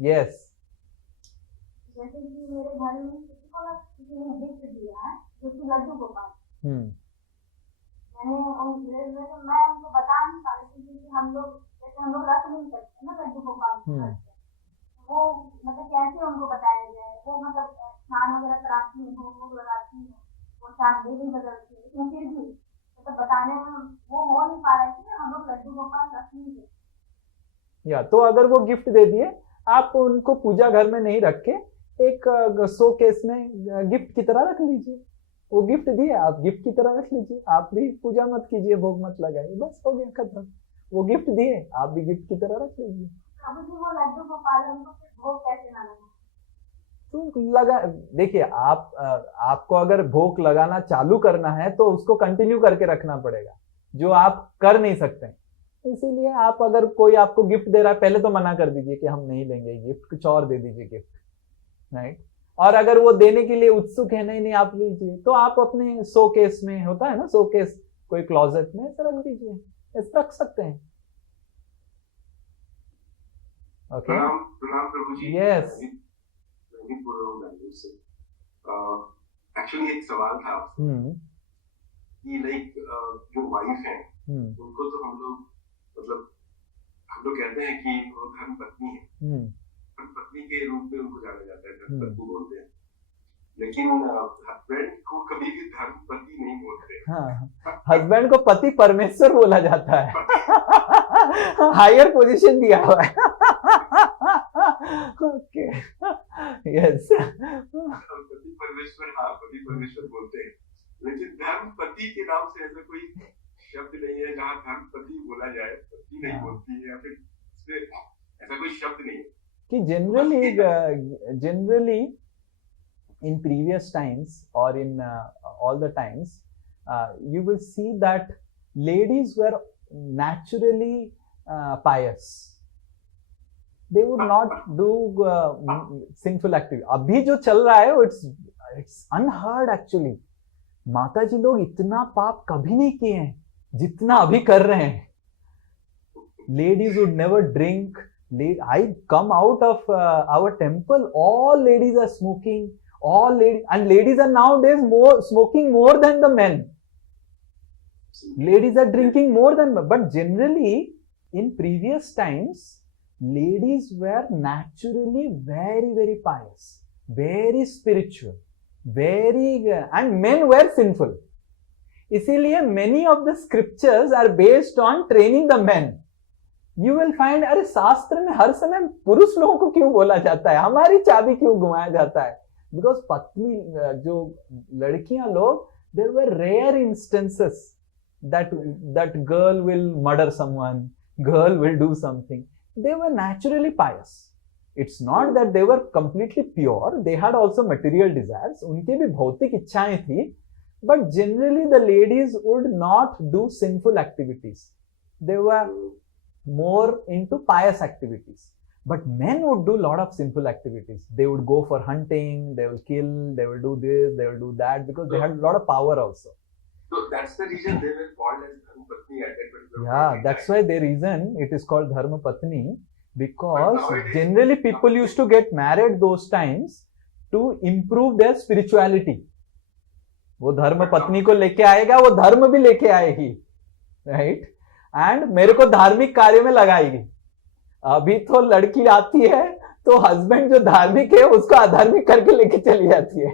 Yes. जैसे कि मेरे घर में किसी को ना किसी ने गिफ्ट दिया है जो कि लड्डू गोपाल, मैंने मैं उनको बता नहीं पा रही थी कि हम लोग जैसे हम लोग रख नहीं सकते ना लड्डू गोपाल, वो मतलब कैसे उनको बताया जाए। वो मतलब स्नान वगैरह कराती है, भोग लगाती है, वो चांदी भी बदलती है, लेकिन फिर भी मतलब बताने में वो हो नहीं पा रहा है कि हम लोग लड्डू गोपाल रख नहीं सकते। या तो अगर वो गिफ्ट दे दिए, आप उनको पूजा घर में नहीं रख के एक शो केस में गिफ्ट की तरह रख लीजिए। वो गिफ्ट दिए, आप गिफ्ट की तरह रख लीजिए, आप भी पूजा मत कीजिए, भोग मत लगाइए, बस हो गया खत्म। वो गिफ्ट दिए, आप भी गिफ्ट की तरह रख लीजिए। वो लड्डू गोपाल उनको भोग कैसे ना लगा? तो लगा, देखिए आपको अगर भोग लगाना चालू करना है तो उसको कंटिन्यू करके रखना पड़ेगा, जो आप कर नहीं सकते। इसीलिए आप अगर कोई आपको गिफ्ट दे रहा है, पहले तो मना कर दीजिए कि हम नहीं लेंगे गिफ्ट, कुछ और दे दीजिए गिफ्ट, राइट। और अगर वो देने के लिए उत्सुक है, नहीं आप लीजिए, तो आप अपने शो केस में, होता है ना शो केस, कोई क्लोजेट में ऐसा रख दीजिए, ऐसा रख सकते हैं। ओके, प्रणाम प्रभु जी। यस। मैं बोल रहा हूँ बैंगलोर से। एक्चुअली एक सवाल था आपसे कि लाइक जो वाइफ है उनको तो हम लोग मतलब हम लोग कहते हैं कि वो धर्म पत्नी है, धर्म पत्नी के रूप में उनको जाना जाता है, धर्म पत्नी बोलते हैं, लेकिन हस्बैंड को कभी भी धर्म पति नहीं बोलते। हाँ, हस्बैंड को पति परमेश्वर बोला जाता है, हायर पोजीशन दिया हुआ है। ओके, यस, पति परमेश्वर, हाँ पति परमेश्वर बोलते हैं, लेकिन धर्म पति के नाम से ऐसा कोई शब्द नहीं है जहाँ धर्म पति बोला जाए, पति नहीं बोलती है, या फिर ऐसा कोई शब्द नहीं है कि generally in previous times or in all the times you will see that ladies were naturally pious. They would not do sinful activity. अभी जो चल रहा है it's unheard actually. माता जी लोग इतना पाप कभी नहीं किए हैं जितना अभी कर रहे हैं। Ladies would never drink. I come out of our temple, all ladies are smoking, all ladies, and ladies are nowadays smoking more than the men. Ladies are drinking more than men, but generally in previous times ladies were naturally very very pious, very spiritual, and men were sinful. इसीलिए many of the scriptures are based on training the men. You will find, अरे शास्त्र में हर समय पुरुष लोगों को क्यों बोला जाता है, हमारी चाबी क्यों घुमाया जाता है? Because पत्नी जो लड़कियां लोग, there were rare instances that girl will murder someone, girl will do something. They were naturally pious. It's not that they were completely pure. They had also material desires. उनके भी भौतिक इच्छाएं थी. But generally the ladies would not do sinful activities. They were more into pious activities. But men would do a lot of sinful activities. They would go for hunting, they will kill, they will do this, they will do that, because they had a lot of power also. So that's the reason they were called as Dharma Patni at that particular Yeah, point in that's time. why the reason it is called Dharma Patni, because But nowadays- generally people used to get married those times to improve their spirituality. वो धर्म पत्नी को लेके आएगा, वो धर्म भी लेके आएगी, राइट? एंड मेरे को धार्मिक कार्य में लगाएगी. अभी तो लड़की आती है तो हस्बैंड जो धार्मिक है उसको अधार्मिक करके लेके चली जाती है.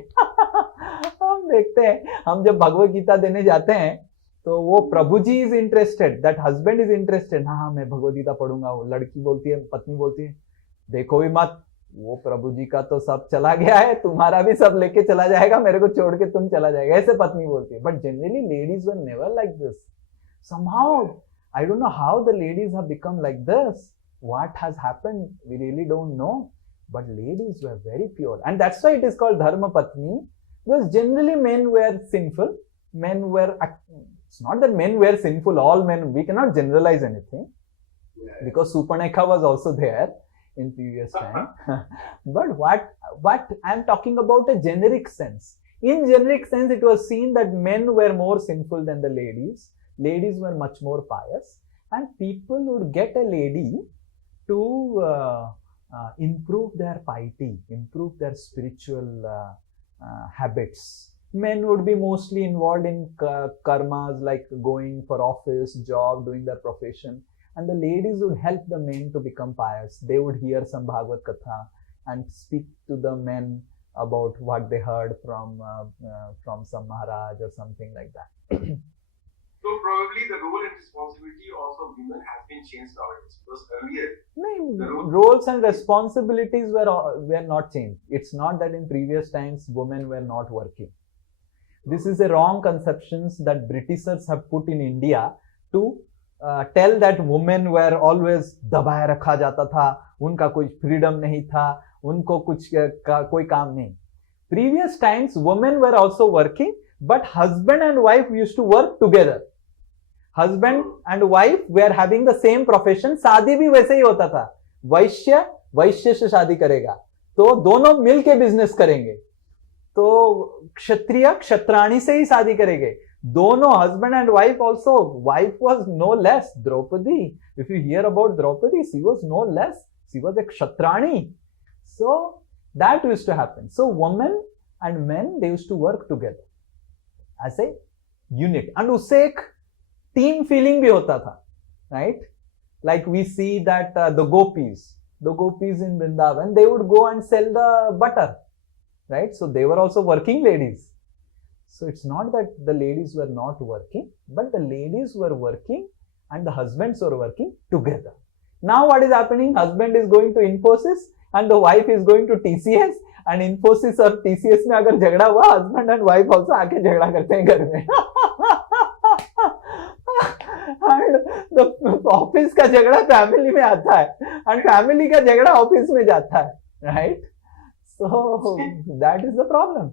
हम देखते हैं, हम जब भगवत गीता देने जाते हैं तो वो Prabhu ji is interested, that husband is interested. हाँ, मैं भगवत गीता पढ़ूंगा. वो लड़की बोलती है, पत्नी बोलती है, देखो भी मत, वो प्रभु जी का तो सब चला गया है, तुम्हारा भी सब लेके चला जाएगा, मेरे को छोड़ के तुम चला जाएगा, ऐसे पत्नी बोलती है. But generally ladies were never like this. Somehow, I don't know how the ladies have become like this. What has happened, we really don't know. But ladies were very pure, and that's why it is called Dharma Patni, because generally men were sinful. Men were, it's not that men were sinful, all men, we cannot generalize anything, because Supanekha was also there in previous time. But what I'm talking about a generic sense. In generic sense, it was seen that men were more sinful than the ladies. Ladies were much more pious, and people would get a lady to improve their piety, improve their spiritual habits. Men would be mostly involved in karmas like going for office, job, doing their profession, and the ladies would help the men to become pious. They would hear some Bhagavad Katha and speak to the men about what they heard from some Maharaj or something like that. So probably the role and responsibility also of women has been changed nowadays, because earlier No, roles and responsibilities were not changed. It's not that in previous times women were not working. This is a wrong conceptions that Britishers have put in India to tell that women were always दबाए रखा जाता था, उनका कोई freedom नहीं था, उनको कुछ कोई काम नहीं. Previous times women were also working, but husband and wife used to work together. Husband and wife were having the same profession. शादी भी वैसे ही होता था. वैश्य से शादी करेगा तो दोनों मिल के बिजनेस करेंगे. तो क्षत्रिय क्षत्राणी से ही शादी करेंगे. दोनों husband and wife also. Wife was no less. Draupadi, if you hear about Draupadi, she was no less. She was a kshatrani. So that used to happen. So women and men, they used to work together as a unit, and उससे एक team feeling भी होता था, right? Like we see that the gopis in Vrindavan, they would go and sell the butter, right? So they were also working ladies. So it's not that the ladies were not working, but the ladies were working and the husbands were working together. Now what is happening? Husband is going to Infosys and the wife is going to TCS, and Infosys और TCS में अगर झगड़ा हुआ, husband and wife also आके झगड़ा करते हैं घर में. And the office का झगड़ा family में आता है, and family का झगड़ा office में जाता है, right? So that is the problem.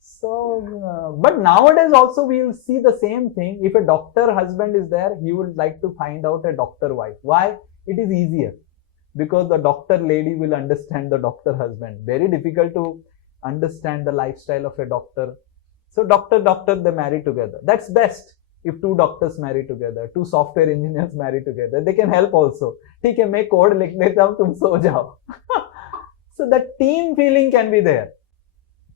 So, but nowadays also we will see the same thing. If a doctor husband is there, he would like to find out a doctor wife. Why? It is easier. Because the doctor lady will understand the doctor husband. Very difficult to understand the lifestyle of a doctor. So doctor, they marry together. That's best. If two doctors marry together, two software engineers marry together, they can help also. ठीक है, मैं कोड लिख देता हूँ, तुम सो जाओ. So the team feeling can be there.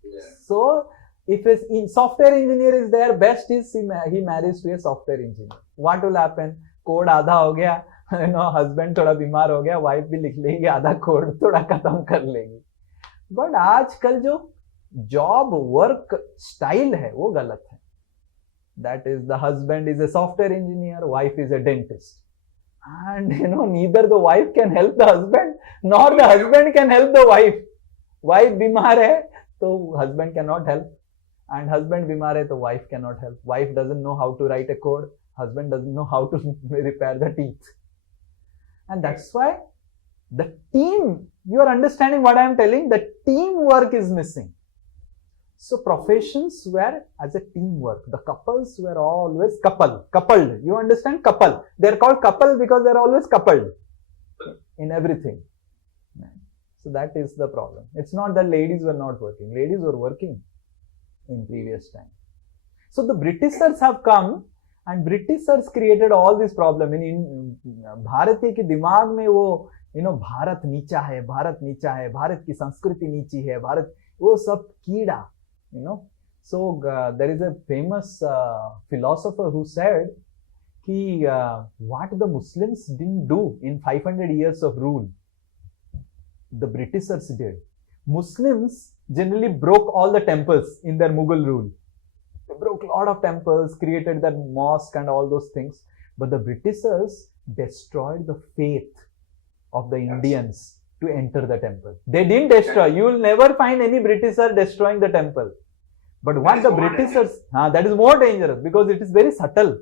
Yeah. So if a software engineer is there, best is he marries to a software engineer. What will happen? Code आधा हो गया, हस्बैंड थोड़ा बीमार हो गया, वाइफ भी लिख लेगी, आधा कोड थोड़ा खत्म कर लेगी. बट आजकल जो जॉब वर्क स्टाइल है वो गलत है. That is the husband is a software engineer, wife is a dentist, and neither the wife can help the husband nor the husband can help the wife. Wife बीमार है तो husband can not help, and husband बीमार है तो wife cannot help. Wife doesn't know how to write a code. Husband doesn't know how to repair the teeth. And that's why the team, you are understanding what I am telling? The teamwork is missing. So professions were as a teamwork. The couples were always coupled. You understand? Couple. They're called couple because they're always coupled in everything. So that is the problem. It's not that ladies were not working. Ladies were working in previous time. So the Britishers have come and Britishers created all this problem. In भारतीय के दिमाग में वो भारत नीचा है, भारत की संस्कृति नीची है, भारत वो सब कीड़ा, So there is a famous philosopher who said कि what the Muslims didn't do in 500 years of rule, the Britishers did. Muslims generally broke all the temples in their Mughal rule. They broke a lot of temples, created that mosque and all those things. But the Britishers destroyed the faith of the Indians to enter the temple. They didn't destroy. You will never find any Britisher destroying the temple. But what the Britishers, that is more dangerous because it is very subtle.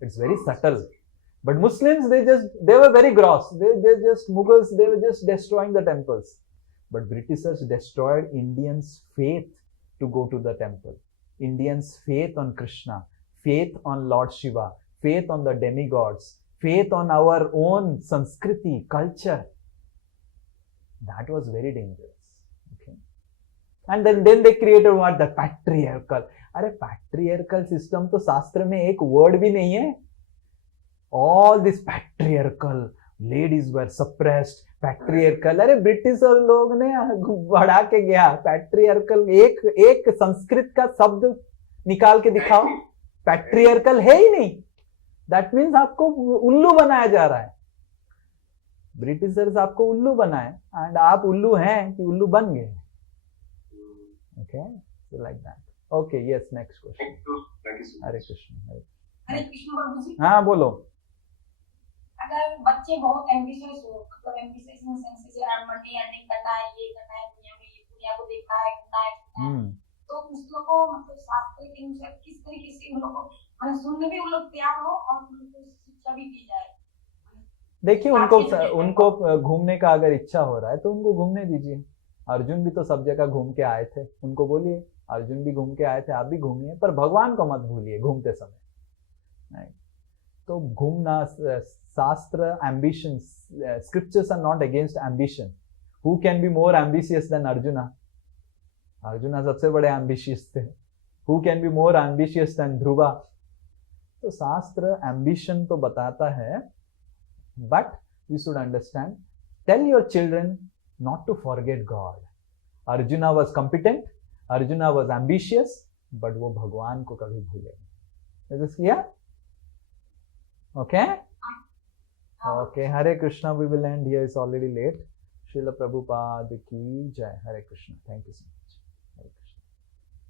It's very subtle. But Muslims, they were very gross. Mughals, they were just destroying the temples. But Britishers destroyed Indians' faith to go to the temple. Indians' faith on Krishna, faith on Lord Shiva, faith on the demigods, faith on our own Sanskriti, culture. That was very dangerous. Okay. And then they created what? The patriarchal. अरे patriarchal system तो शास्त्र में एक word भी नहीं है. All this patriarchal, ladies were suppressed, patriarchal. अरे ब्रिटिश लोग ने बढ़ा के गया patriarchal. एक संस्कृत का शब्द निकाल के दिखाओ. patriarchal है ही नहीं. That means आपको उल्लू बनाया जा रहा है. ब्रिटिशर्स आपको उल्लू बनाए एंड आप उल्लू हैं कि उल्लू बन गए. Okay, so like that. Okay, yes, next question. Hare Krishna. Hare Krishna Prabhu ji. हाँ, बोलो. अगर बच्चे बहुत एम्बिशियस हो, मतलब एम्बिशियस इन सेंस से मनी अर्निंग करना है, ये करना है, दुनिया को देखना है, घूमना है, तो उस लोग को मतलब शास्त्र के अनुसार किस तरीके से उन लोग को मतलब सुनने भी उन लोग तैयार हो और उनको शिक्षा भी दी जाए. देखिए, उनको घूमने का अगर इच्छा हो रहा है तो उनको घूमने दीजिए. अर्जुन भी तो सब जगह घूम के आए थे. उनको बोलिए, अर्जुन भी घूम के आए थे, आप भी घूमिए, पर भगवान को मत भूलिए घूमते समय. नहीं तो घूमना, शास्त्र, ambition, scriptures are not against ambition. Who can be more ambitious than Arjuna? Arjuna सबसे बड़े एम्बिशियस थे. Who can be more ambitious than Dhruva? तो शास्त्र एम्बिशन तो बताता है, but you should understand, tell your children not to forget God. Arjuna was competent, Arjuna was ambitious, but वो भगवान को कभी भूले नहीं. Is this clear? Okay? Okay, Hare Krishna. We will end here. It's already late. Srila Prabhupada ki jai. Hare Krishna. Thank you so much.